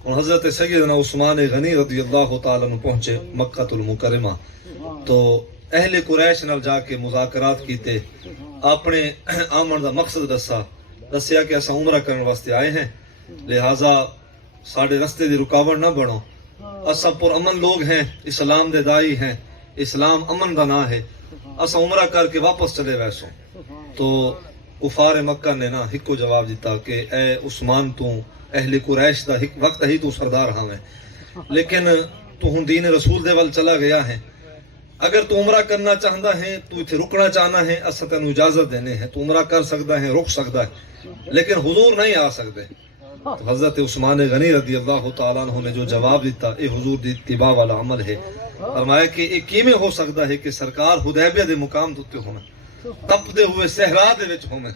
اور حضرت سیدنا عثمان غنی رضی اللہ تعالیٰ عنہ پہنچے مکہ المکرمہ تو اہل قریش نال جا کے مذاکرات کیتے، اپنے آمن دا مقصد دسیا کہ اساں عمرہ کرنے واسطے آئے ہیں، لہٰذا ساڑھے رستے دی رکاوٹ نہ بنو، اساں پر امن لوگ ہیں، اسلام دے دائی ہیں، اسلام امن دا نام ہے، اساں عمرہ کر کے واپس چلے ویسوں۔ تو کفار مکہ نے نا ہکو جواب دیتا کہ اے عثمان تو اہل قریش دا وقت ہی تو سردار ہاں میں، لیکن تو ہن دین رسول دے وال چلا گیا ہے، اگر تو عمرہ کرنا چاہتا ہے تو اتنے رکنا چاہنا ہے اساں تینوں اجازت دینے ہے، تو عمرہ کر سکتا ہے، رک سکتا ہے، لیکن حضور نہیں آ سکتے۔ تو حضرت عثمان غنی رضی اللہ تعالیٰ عنہ نے جو جواب دیتا اے حضور دی اتباع والا عمل ہے، فرمایا کہ یہ کیویں ہو سکتا ہے کہ سرکار حدیبیہ دے مقام تے ہونا، تپدے ہوئے صحرا دے وچ ہونا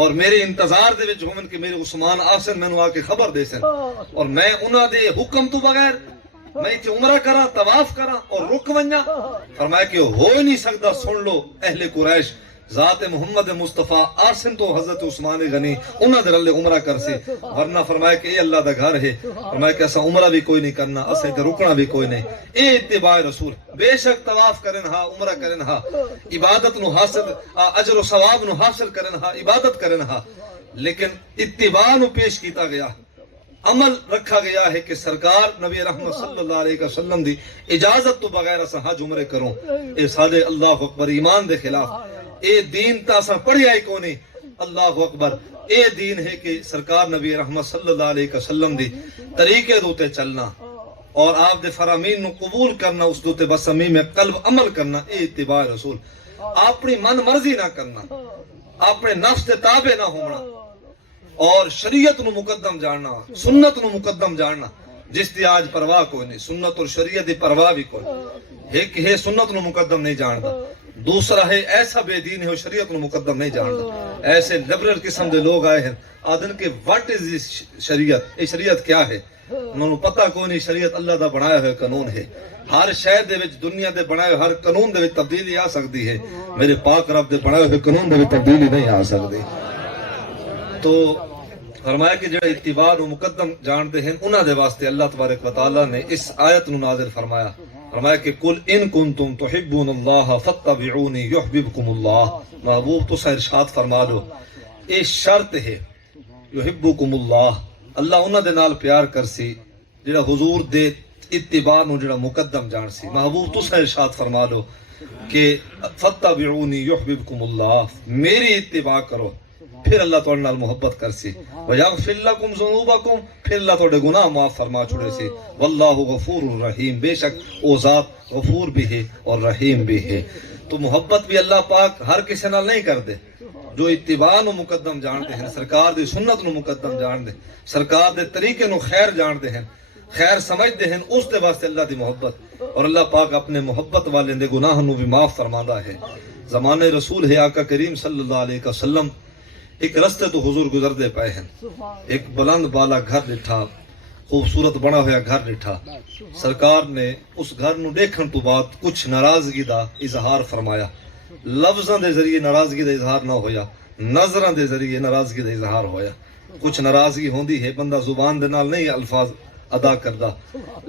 اور میرے انتظار دے وچ ہومن کہ میرے عثمان آسن مینوں آ کے خبر دے سن، اور میں انہاں دے حکم تو بغیر میں اتنے عمرہ کراں، طواف کراں اور رک ونجاں؟ فرمایا کہ ہو ہی نہیں سکتا، سن لو اہل قریش ذات محمد مصطفیٰ آسن تو حضرت عثمان غنی انہاں دے رلے عمرہ کر سے، ورنہ فرمایا کہ اے اللہ دا گھر ہے، فرمایا کہ اساں عمرہ بھی کوئی نہیں کرنا، اساں تے رکنا بھی کوئی نہیں، اے اتباع رسول۔ بے شک طواف کرن ہا، عمرہ کرن ہا، عبادت نو حاصل اجر و ثواب نو حاصل کرن ہا، عبادت کرن ہا، لیکن اتباع نو پیش کیتا گیا، عمل رکھا گیا ہے کہ سرکار نبی رحمت صلی اللہ علیہ وسلم دی اجازت تو بغیر اساں حج عمرے کروں، اے سادے اللہ اکبر ایمان دے خلاف، اے دین تا اساں پڑھیا ہی کونے، اللہ اکبر، اے دین ہے کہ سرکار نبی رحمت صلی اللہ علیہ وسلم دی طریقے دوتے چلنا اور آپ دے فرامین نو قبول کرنا، اس دوتے بسمی میں قلب عمل کرنا، اے اتباع رسول۔ اپنی من مرضی نہ کرنا، اپنے نفس دے تابع نہ ہونا اور شریعت نو مقدم جاننا، سنت نو مقدم جاننا، جس دی آج پرواہ کوئی نہیں، سنت اور شریعت دی پرواہ بھی کوئی نہیں، ایک ہے سنت نو مقدم نہیں جانتا، دوسرا ہے ایسا بے دین ہے وہ شریعت نو مقدم نہیں جانتا۔ ایسے لبرل قسم دے لوگ آئے ہیں آدن کے واٹ از دس شریعت، اے شریعت کیا ہے، انہوں نے پتہ کوئی نہیں، شریعت اللہ دا بنایا ہوئے قانون ہے، ہر شہر دے وچ دنیا دے بنائے ہوئے ہر قانون دے وچ تبدیلی آ سکتی ہے، میرے پاک رب دے بنائے ہوئے قانون دے وچ تبدیلی نہیں آ سکتی۔ تو فرمایا کہ جڑے اتباع و مقدم جانتے ہیں انہاں دے واسطے اللہ تبارک و تعالی نے اس آیت نو نازل فرمایا، فرمایا کہ قل ان کنتم تحبون اللہ فاتبعونی یحببکم اللہ، محبوب تو ارشاد فرما لو اے شرط ہے، یحبکم اللہ، اللہ انہاں دے نال پیار کرسی جڑا حضور دے اتباع نو جڑا مقدم جان سی محبوب تساں ارشاد فرما لو کہ فتبعونی یحببکم اللہ، میری اتباع کرو پھر اللہ تواڈے نال محبت کرسی، ویغفر لکم ذنوبکم پھر اللہ تواڈے گناہ معاف فرما چھوڑے سی، واللہ غفور الرحیم، بے شک او ذات غفور بھی ہے اور رحیم بھی ہے۔ تو محبت بھی اللہ پاک ہر کسی نال نہیں کر دے، جو اتباع نو مقدم جانتے ہیں، سرکار دی سنت نو مقدم جان دے، سرکار دے طریقے نو خیر جانتے ہیں، خیر سمجھتے ہیں، اس دے واسطے اللہ دی محبت، اور اللہ پاک اپنے محبت والے دے گناہ نو بھی معاف فرماندا ہے۔ زمانے رسول ہے آقا کریم صلی اللہ علیہ وسلم ایک رستے تو حضور گزردے پئے ہیں، ایک بلند بالا گھر ڈٹھا، خوبصورت بنا ہوا گھر ڈٹھا، سرکار نے اس گھر نو دیکھن تو بعد کچھ ناراضگی دا اظہار فرمایا، لفظاں دے ذریعے ناراضگی دا اظہار نہ ہویا، نظراں دے ذریعے ناراضگی دا اظہار ہویا۔ کچھ ناراضگی ہوندی ہے، بندہ زبان دے نال نہیں الفاظ ادا کردا،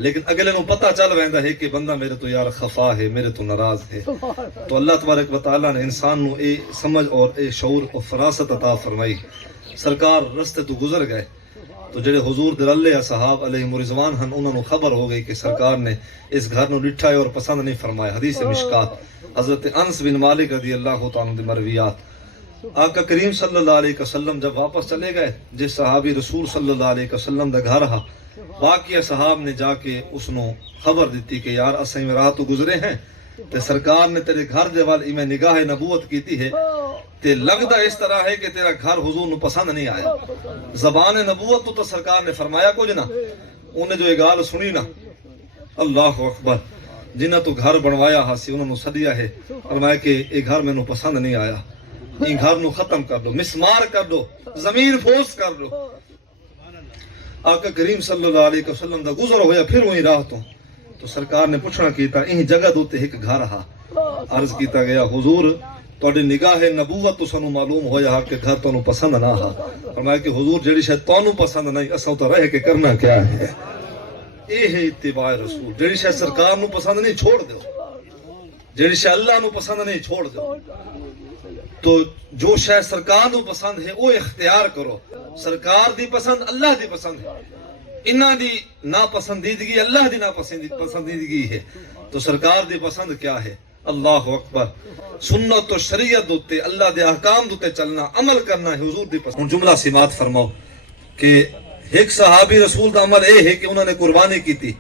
لیکن اگلے نو پتہ چل ویندا ہے کہ بندہ میرے تو یار خفا ہے، میرے تو ناراض ہے۔ تو اللہ تبارک و تعالیٰ نے انسان نو اے سمجھ اور اے شعور اور فراست عطا فرمائی۔ سرکار رستے تو گزر گئے تو جڑے حضور دے رلے اصحاب علیہم رضوان ہن، انہاں نو خبر ہو گئی کہ سرکار نے اس گھر نو ڈٹھا ہے اور پسند نہیں فرمایا۔ حدیث مشکات حضرت انس بن مالک رضی اللہ تعالیٰ عنہ دی مرویات۔ آقا کریم صلی اللہ علیہ وسلم جب واپس چلے گئے، جس صحابی رسول صلی اللہ علیہ وسلم دا گھر ہا، باقی صحاب نے جا کے اس نو خبر دیتی کہ یار اسیں میں راہ تو گزرے ہیں تے سرکار نے تیرے گھر دے وال میں نگاہ نبوت کیتی ہے تے لگدا اس طرح ہے کہ تیرا گھر حضور نو پسند نہیں آیا۔ زبان نبوت تو سرکار نے فرمایا کچھ نہ، انہیں جو یہ گال سنی نا، اللہ اکبر، جنہاں تو گھر بنوایا ہا سی انہوں نے سدیا ہے، فرمایا کہ یہ گھر میں نو پسند نہیں آیا، یہ گھر نو ختم کر دو، مسمار کر دو، ضمیر پھوس کر دو۔ آقا کریم صلی اللہ علیہ وسلم دا گزر ہویا پھر وہی راہ تو سرکار نے پوچھنا کیتا ان جگہ دوتے ایک گھر ہا، عرض کیتا گیا حضور تواڈی نگاہ نبوت تو سانو معلوم ہویا کہ گھر تانوں پسند نہ ہا۔ فرمایا کہ حضور جڑی شے تانوں پسند نہیں اساں تے رہ کے کرنا کیا ہے، اے ہے اتباع رسول۔ جڑی شے سرکار نو پسند نہیں چھوڑ دیو، جڑی شے اللہ نو پسند نہیں چھوڑ دیو۔ تو جو شے سرکار نو پسند ہے وہ اختیار کرو، سرکار دی پسند اللہ دی پسند ہے، انہاں دی ناپسندیدگی اللہ دی ناپسندیدگی ہے، تو سرکار دی پسند کیا ہے؟ اللہ اکبر، سنت و شریعت دوتے اللہ دے احکام دوتے چلنا، عمل کرنا ہے حضور دی پسند۔ جملہ سماعت فرماؤ کہ ایک صحابی رسول دا عمل اے ہے کہ انہوں نے قربانی کی تھی،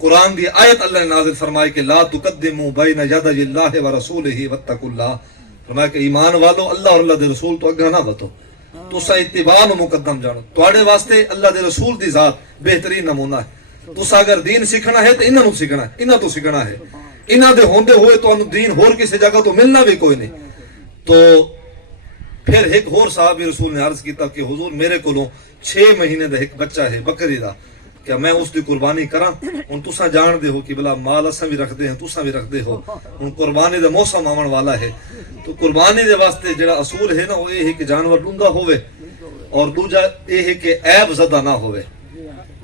قرآن دی آیت اللہ نے نازل فرمائی کہ لا تقدموا بین یدی اللہ ورسولہ واتقوا اللہ، فرمایا کہ ایمان والو اللہ اور اللہ دے رسول تو اگاں نہ بتو، تسا اتباع نو مقدم جانو، تواڈے واسطے اللہ دے رسول دی ذات بہترین نمونہ ہے۔ تسا اگر دین سیکھنا ہے تو انہاں نو سیکھنا ہے، انہاں تو سیکھنا ہے، انہاں دے ہوندے ہوئے تانوں دین ہور کسی جگہ تو ملنا بھی کوئی نہیں۔ تو پھر ایک ہور صحابی رسول نے عرض کیتا کہ حضور میرے کولوں 6 مہینے دا ایک بچہ ہے بکری دا، کیا میں اس دی قربانی کراں؟ ہن تساں جان دے ہو کہ بلا مال اساں بھی رکھ دے ہیں، تساں بھی رکھ دے ہو، ہن قربانی دا موسم آون والا ہے، تو قربانی دے واسطے جڑا اصول ہے نا وہ یہ ہے کہ جانور ڈوندا ہوئے، اور دوجا یہ ہے کہ عیب زدہ نہ ہوئے،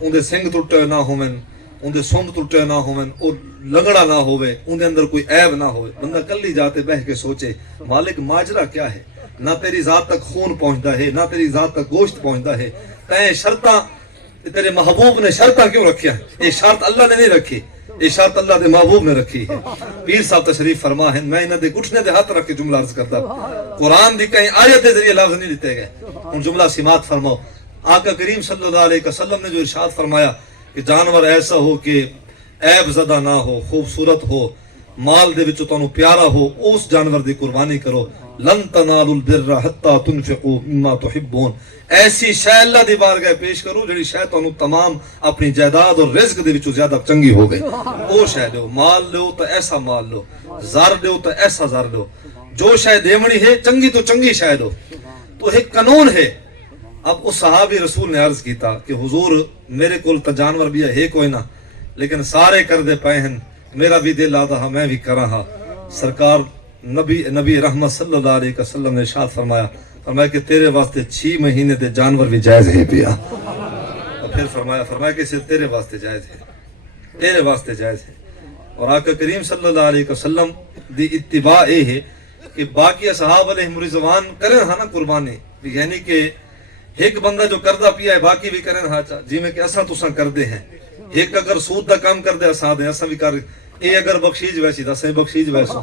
ان دے سنگ ٹوٹے نہ ہوئن، ان دے سمب ٹوٹے نہ ہوئن، اور لنگڑا نہ ہوئے، ان دے اندر کوئی عیب نہ ہوئے۔ بندہ کلی جاتے بہ کے سوچے مالک ماجرا کیا ہے، نہ تیری ذات تک خون پہنچتا ہے، نہ تیری ذات تک گوشت پہنچتا ہے، تیں شرطاں تیرے محبوب نے شرطاں کیوں رکھیا ہے؟ یہ شرط اللہ نے نہیں رکھی، یہ شرط اللہ دے محبوب نے رکھی ہے۔ پیر صاحب تشریف فرما ہیں، میں انہاں دے گھٹنے دے ہاتھ رکھ کے جملہ عرض کرتا، قرآن دی کہیں آیت دے ذریعے لفظ نہیں دیتے گئے، ان جملہ سماعت فرماؤ۔ آقا کریم صلی اللہ علیہ وسلم نے جو ارشاد فرمایا کہ جانور ایسا ہو کہ عیب زدہ نہ ہو، خوبصورت ہو، مال دے وچوں تانوں پیارا ہو، اس جانور دی قربانی کرو۔ لن تنالوا البر حتى تنفقوا مما تحبون، ایسی شے اللہ دی بارگاہ پیش کرو جڑی شے تانوں تمام اپنی جائیداد اور رزق دے وچوں زیادہ چنگی ہوگی، او شے دیو۔ مال لو تو ایسا مال لو، زر دیو تو ایسا زر دو، جو شے دیونی ہے چنگی تو چنگی شے دو۔ تو ایک قانون ہے۔ اب اس صحابی رسول نے عرض کیتا کہ حضور میرے کول تا جانور بھی ہے کوئی نہ، لیکن سارے کر دے پے ہیں، میرا بھی دل آتا میں بھی کراں ہاں۔ سرکار نبی رحمت صلی اللہ علیہ وسلم نے ارشاد فرمایا کہ تیرے واسطے 6 مہینے دے جانور بھی جائز ہے پیا، اور پھر فرمایا کہ صرف تیرے واسطے جائز ہے، تیرے واسطے جائز ہے۔ اور آقا کریم صلی اللہ علیہ وسلم دی اتباع اے ہے کہ باقی اصحاب علیہم رضوان کریں ہاں نا قربانی، یعنی کہ ایک بندہ جو کردہ پیا ہے باقی بھی کرن ہاں چا جی میں کہ اساں تساں کردے ہیں ایک اگر سود دا کام کردے اساں دے اساں بھی کر اے اگر بخشیج ویسی دا اساں بخشیج ویسو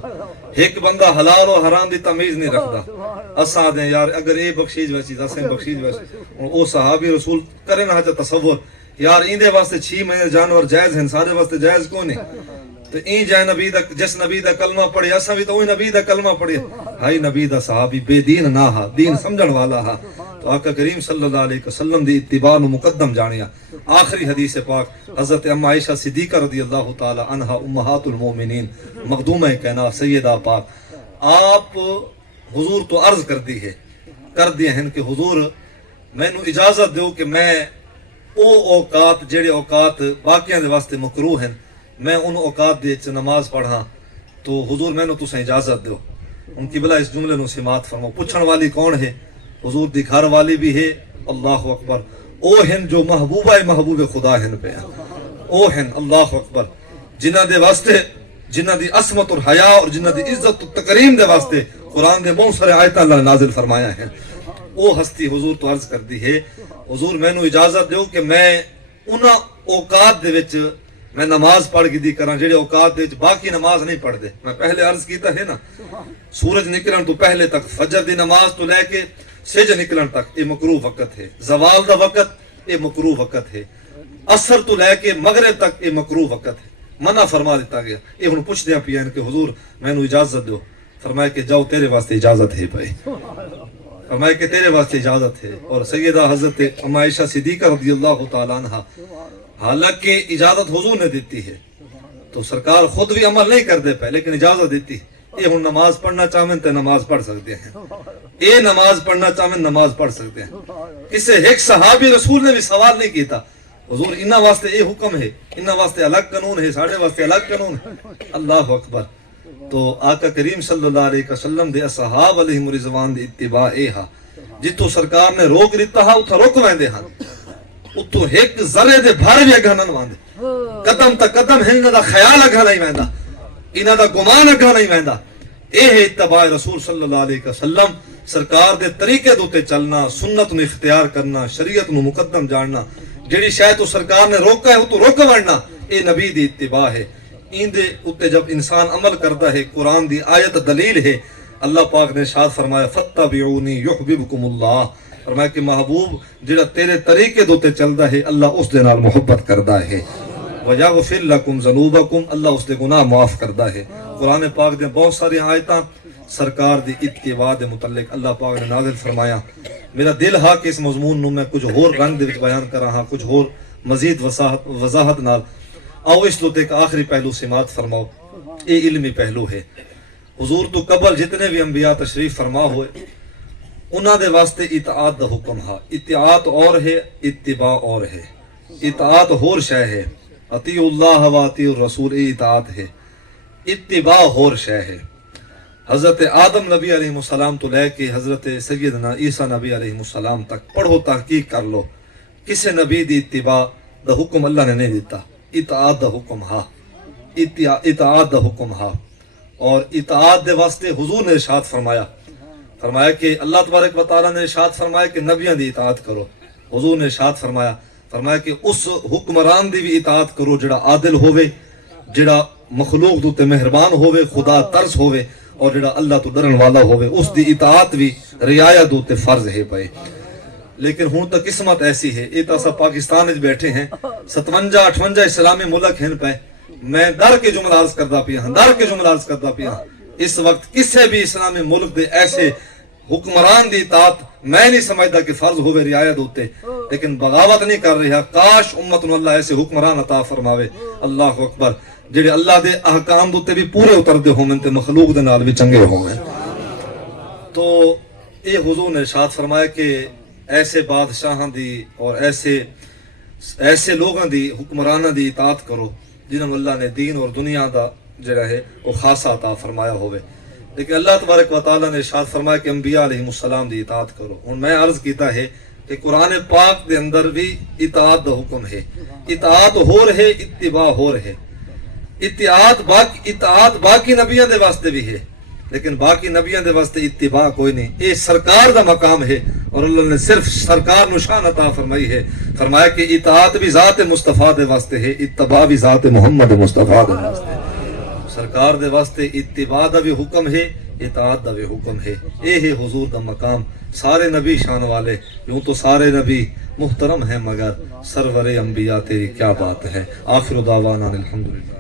ایک بندہ حلال و حرام دی تمیز نہیں رکھدا اساں دے یار اگر اے بخشیج ویسی دا اساں بخشیج ویسو او صحابی رسول کرن ہاں چا تصور یار ایندے واسطے 6 مہینے جانور جائز ہیں سارے واسطے جائز کون ہے تو این جائے نبی دا جس نبی دا کلمہ پڑھے اساں بھی تو وہی نبی دا کلمہ پڑھے ہائی نبی دا صحابی بے دین نہ ہا دین سمجھن والا ہا تو آقا کریم صلی اللہ علیہ وسلم دی اتباع نو مقدم جانیا آخری حدیث پاک حضرت ام عائشہ صدیقہ رضی اللہ تعالی عنہا امہات المومنین مخدومہ کائنات سیدہ پاک آپ حضور تو عرض کر دی ہیں کہ حضور میں نو اجازت دیو کہ میں او اوقات جڑے اوقات باقیاں دے واسطے مکروہ ہیں میں ان اوقات دے نماز پڑھاں تو حضور میں نو تسیں اجازت دیو ان کی بلا اس جملے نو سماعت فرماؤ پوچھن والی کون ہے حضور دی گھر والی بھی ہے اللہ اکبر او ہیں جو محبوبہ محبوب خدا ہیں پہ او ہیں اللہ اکبر جنہ دے واسطے جنہ دی عصمت اور حیا اور جنہ دی عزت و تکریم دے واسطے قرآن دے بہت سارے آیتاں اللہ نے نازل فرمایا ہیں او ہستی حضور تو عرض کر دی ہے حضور میں نو اجازت دیو کہ میں انہاں اوقات دے وچ میں نماز پڑھ گی دی کراں جڑے اوقات دے وچ باقی نماز نہیں پڑھ دے میں پہلے عرض کیتا ہے نا سورج نکلن تو پہلے تک فجر دی نماز تو لے کے سج نکلن تک یہ مکروہ وقت ہے زوال دا وقت یہ مکروہ وقت ہے عصر تو لے کے مغرب تک یہ مکروہ وقت ہے منع فرما دیتا گیا یہ ہن پوچھ دیا پیا کہ حضور میں نو اجازت دیو فرمایا کہ جاؤ تیرے واسطے اجازت ہے بھائی فرمایا کہ تیرے واسطے اجازت ہے اور سیدہ حضرت ام عائشہ صدیقہ رضی اللہ تعالی عنہا حالانکہ اجازت حضور نے دیتی ہے تو سرکار خود بھی عمل نہیں کر دے پہ لیکن اجازت دیتی یہ ہن نماز پڑھنا چاہیں تو نماز پڑھ سکتے ہیں یہ نماز پڑھنا چاہیں نماز پڑھ سکتے ہیں کسے ایک صحابی رسول نے بھی سوال نہیں کیتا حضور انہاں واسطے یہ حکم ہے انہاں واسطے الگ قانون ہے ساڑھے واسطے الگ قانون ہے اللہ اکبر تو آقا کریم صلی اللہ علیہ وسلم دے اصحاب علیہم رضوان دی اتباع اے ہا جتوں سرکار نے روک دیتا ہا اتھا روک ویندے ہن اتو ایک ذرے دے بھر بھی اگھا نہ واندے قدم تا قدم ہن دا خیال اگھا نہیں ویندا انہاں دا گمان اگھا نہیں ویندا اے ہے اتباع رسول صلی اللہ علیہ وسلم سرکار دے طریقے دوتے چلنا سنت نو اختیار کرنا شریعت نو مقدم جاننا جڑی شاید تو سرکار نے روکا ہے تو روک ورنا اے نبی دی اتباع ہے این دے اتے جب انسان عمل کرتا ہے قرآن دی آیت دلیل ہے اللہ پاک نے ارشاد فرمایا فتبعونی یحببکم اللہ فرمایا کہ محبوب جڑا تیرے طریقے دوتے چلدا ہے اللہ اس دے نال محبت کردا ہے وَيَغْفِرْ لَكُمْ ذَنُوبَكُمْ اللہ اس دے گناہ معاف کردا ہے قرآن پاک دے بہت ساری آیتاں سرکار دی اتباع دے متعلق اللہ پاک نے نازل فرمایا میرا دل ہا کہ اس مضمون نو میں کچھ اور رنگ دے وچ بیان کراں ہاں کچھ اور مزید وضاحت نال آؤ اس لوتے کا آخری پہلو سماعت فرماؤ یہ علمی پہلو ہے حضور تو قبل جتنے بھی انبیاء تشریف فرما ہوئے انہاں دے واسطے اطاعت دا حکم ہا اطاعت اور ہے اتباع اور ہے اطاعت ہور شے ہے اطیعوا اللہ و اطیعوا الرسول یہ اطاعت ہے اتباع ہور شے ہے حضرت آدم نبی علیہ السلام تو لے کے حضرت سیدنا عیسیٰ نبی علیہ السلام تک پڑھو تحقیق کر لو کسے نبی دی اتباع دا حکم اللہ نے نہیں دیتا اطاعت دا حکم ہا اطاعت دا حکم ہا اور اطاعت دے واسطے حضور نے ارشاد فرمایا کہ اللہ تبارک و تعالیٰ نے ارشاد فرمایا کہ نبیاں دی اطاعت کرو حضور نے ارشاد فرمایا کہ اس حکمران دی بھی اطاعت کرو جڑا عادل ہووے جڑا مخلوق دوتے مہربان ہووے خدا ترس ہووے اور جڑا اللہ تو ڈرن والا ہووے اس دی اطاعت بھی رعایت دوتے فرض ہے پائے لیکن ہوں تو قسمت ایسی ہے یہ تو سب پاکستان وچ بیٹھے ہیں 57-58 اسلامی ملک ہیں پہ میں ڈر کے جملہ عرض کردا پیا اس وقت کسے بھی اسلامی ملک دے ایسے حکمران دی اطاعت میں نہیں سمجھدا کہ فرض ہوئے رعایت ہوتے لیکن بغاوت نہیں کر رہا کاش امت نو اللہ ایسے حکمران عطا فرماوے اللہ اکبر جڑے اللہ دے احکام دوتے بھی پورے اتردے ہومن تے مخلوق دے نال بھی چنگے ہومن تو اے حضور نے ارشاد فرمایا کہ ایسے بادشاہاں دی اور ایسے لوگاں دی حکمراناں دی اطاعت کرو جنہوں اللہ نے دین اور دنیا دا جڑا ہے وہ خاصا عطا فرمایا ہوئے لیکن اللہ تبارک و تعالیٰ نے ارشاد فرمایا کہ انبیاء علیہ السلام دی اطاعت کرو اور میں عرض کیتا ہے کہ قرآن پاک دے اندر بھی اطاعت دا حکم ہے اطاعت ہو رہے اتباع ہو رہے اطاعت باقی نبیاں دے واسطے بھی ہے لیکن باقی نبیاں دے واسطے اتباع کوئی نہیں یہ سرکار دا مقام ہے اور اللہ نے صرف سرکار نشان عطا فرمائی ہے، فرمایا کہ اطاعت بھی ذات مصطفیٰ دے واسطے ہے، اتباع بھی ذات محمد مصطفیٰ دے واسطے ہے۔ سرکار دے واسطے اتباع دا بھی حکم ہے، اطاعت دا بھی حکم ہے۔ اے ہے حضور دا مقام، سارے نبی شان والے، یوں تو سارے نبی محترم ہیں مگر سرور انبیاء تیری کیا بات ہے۔ آخر دعوانا الحمدللہ۔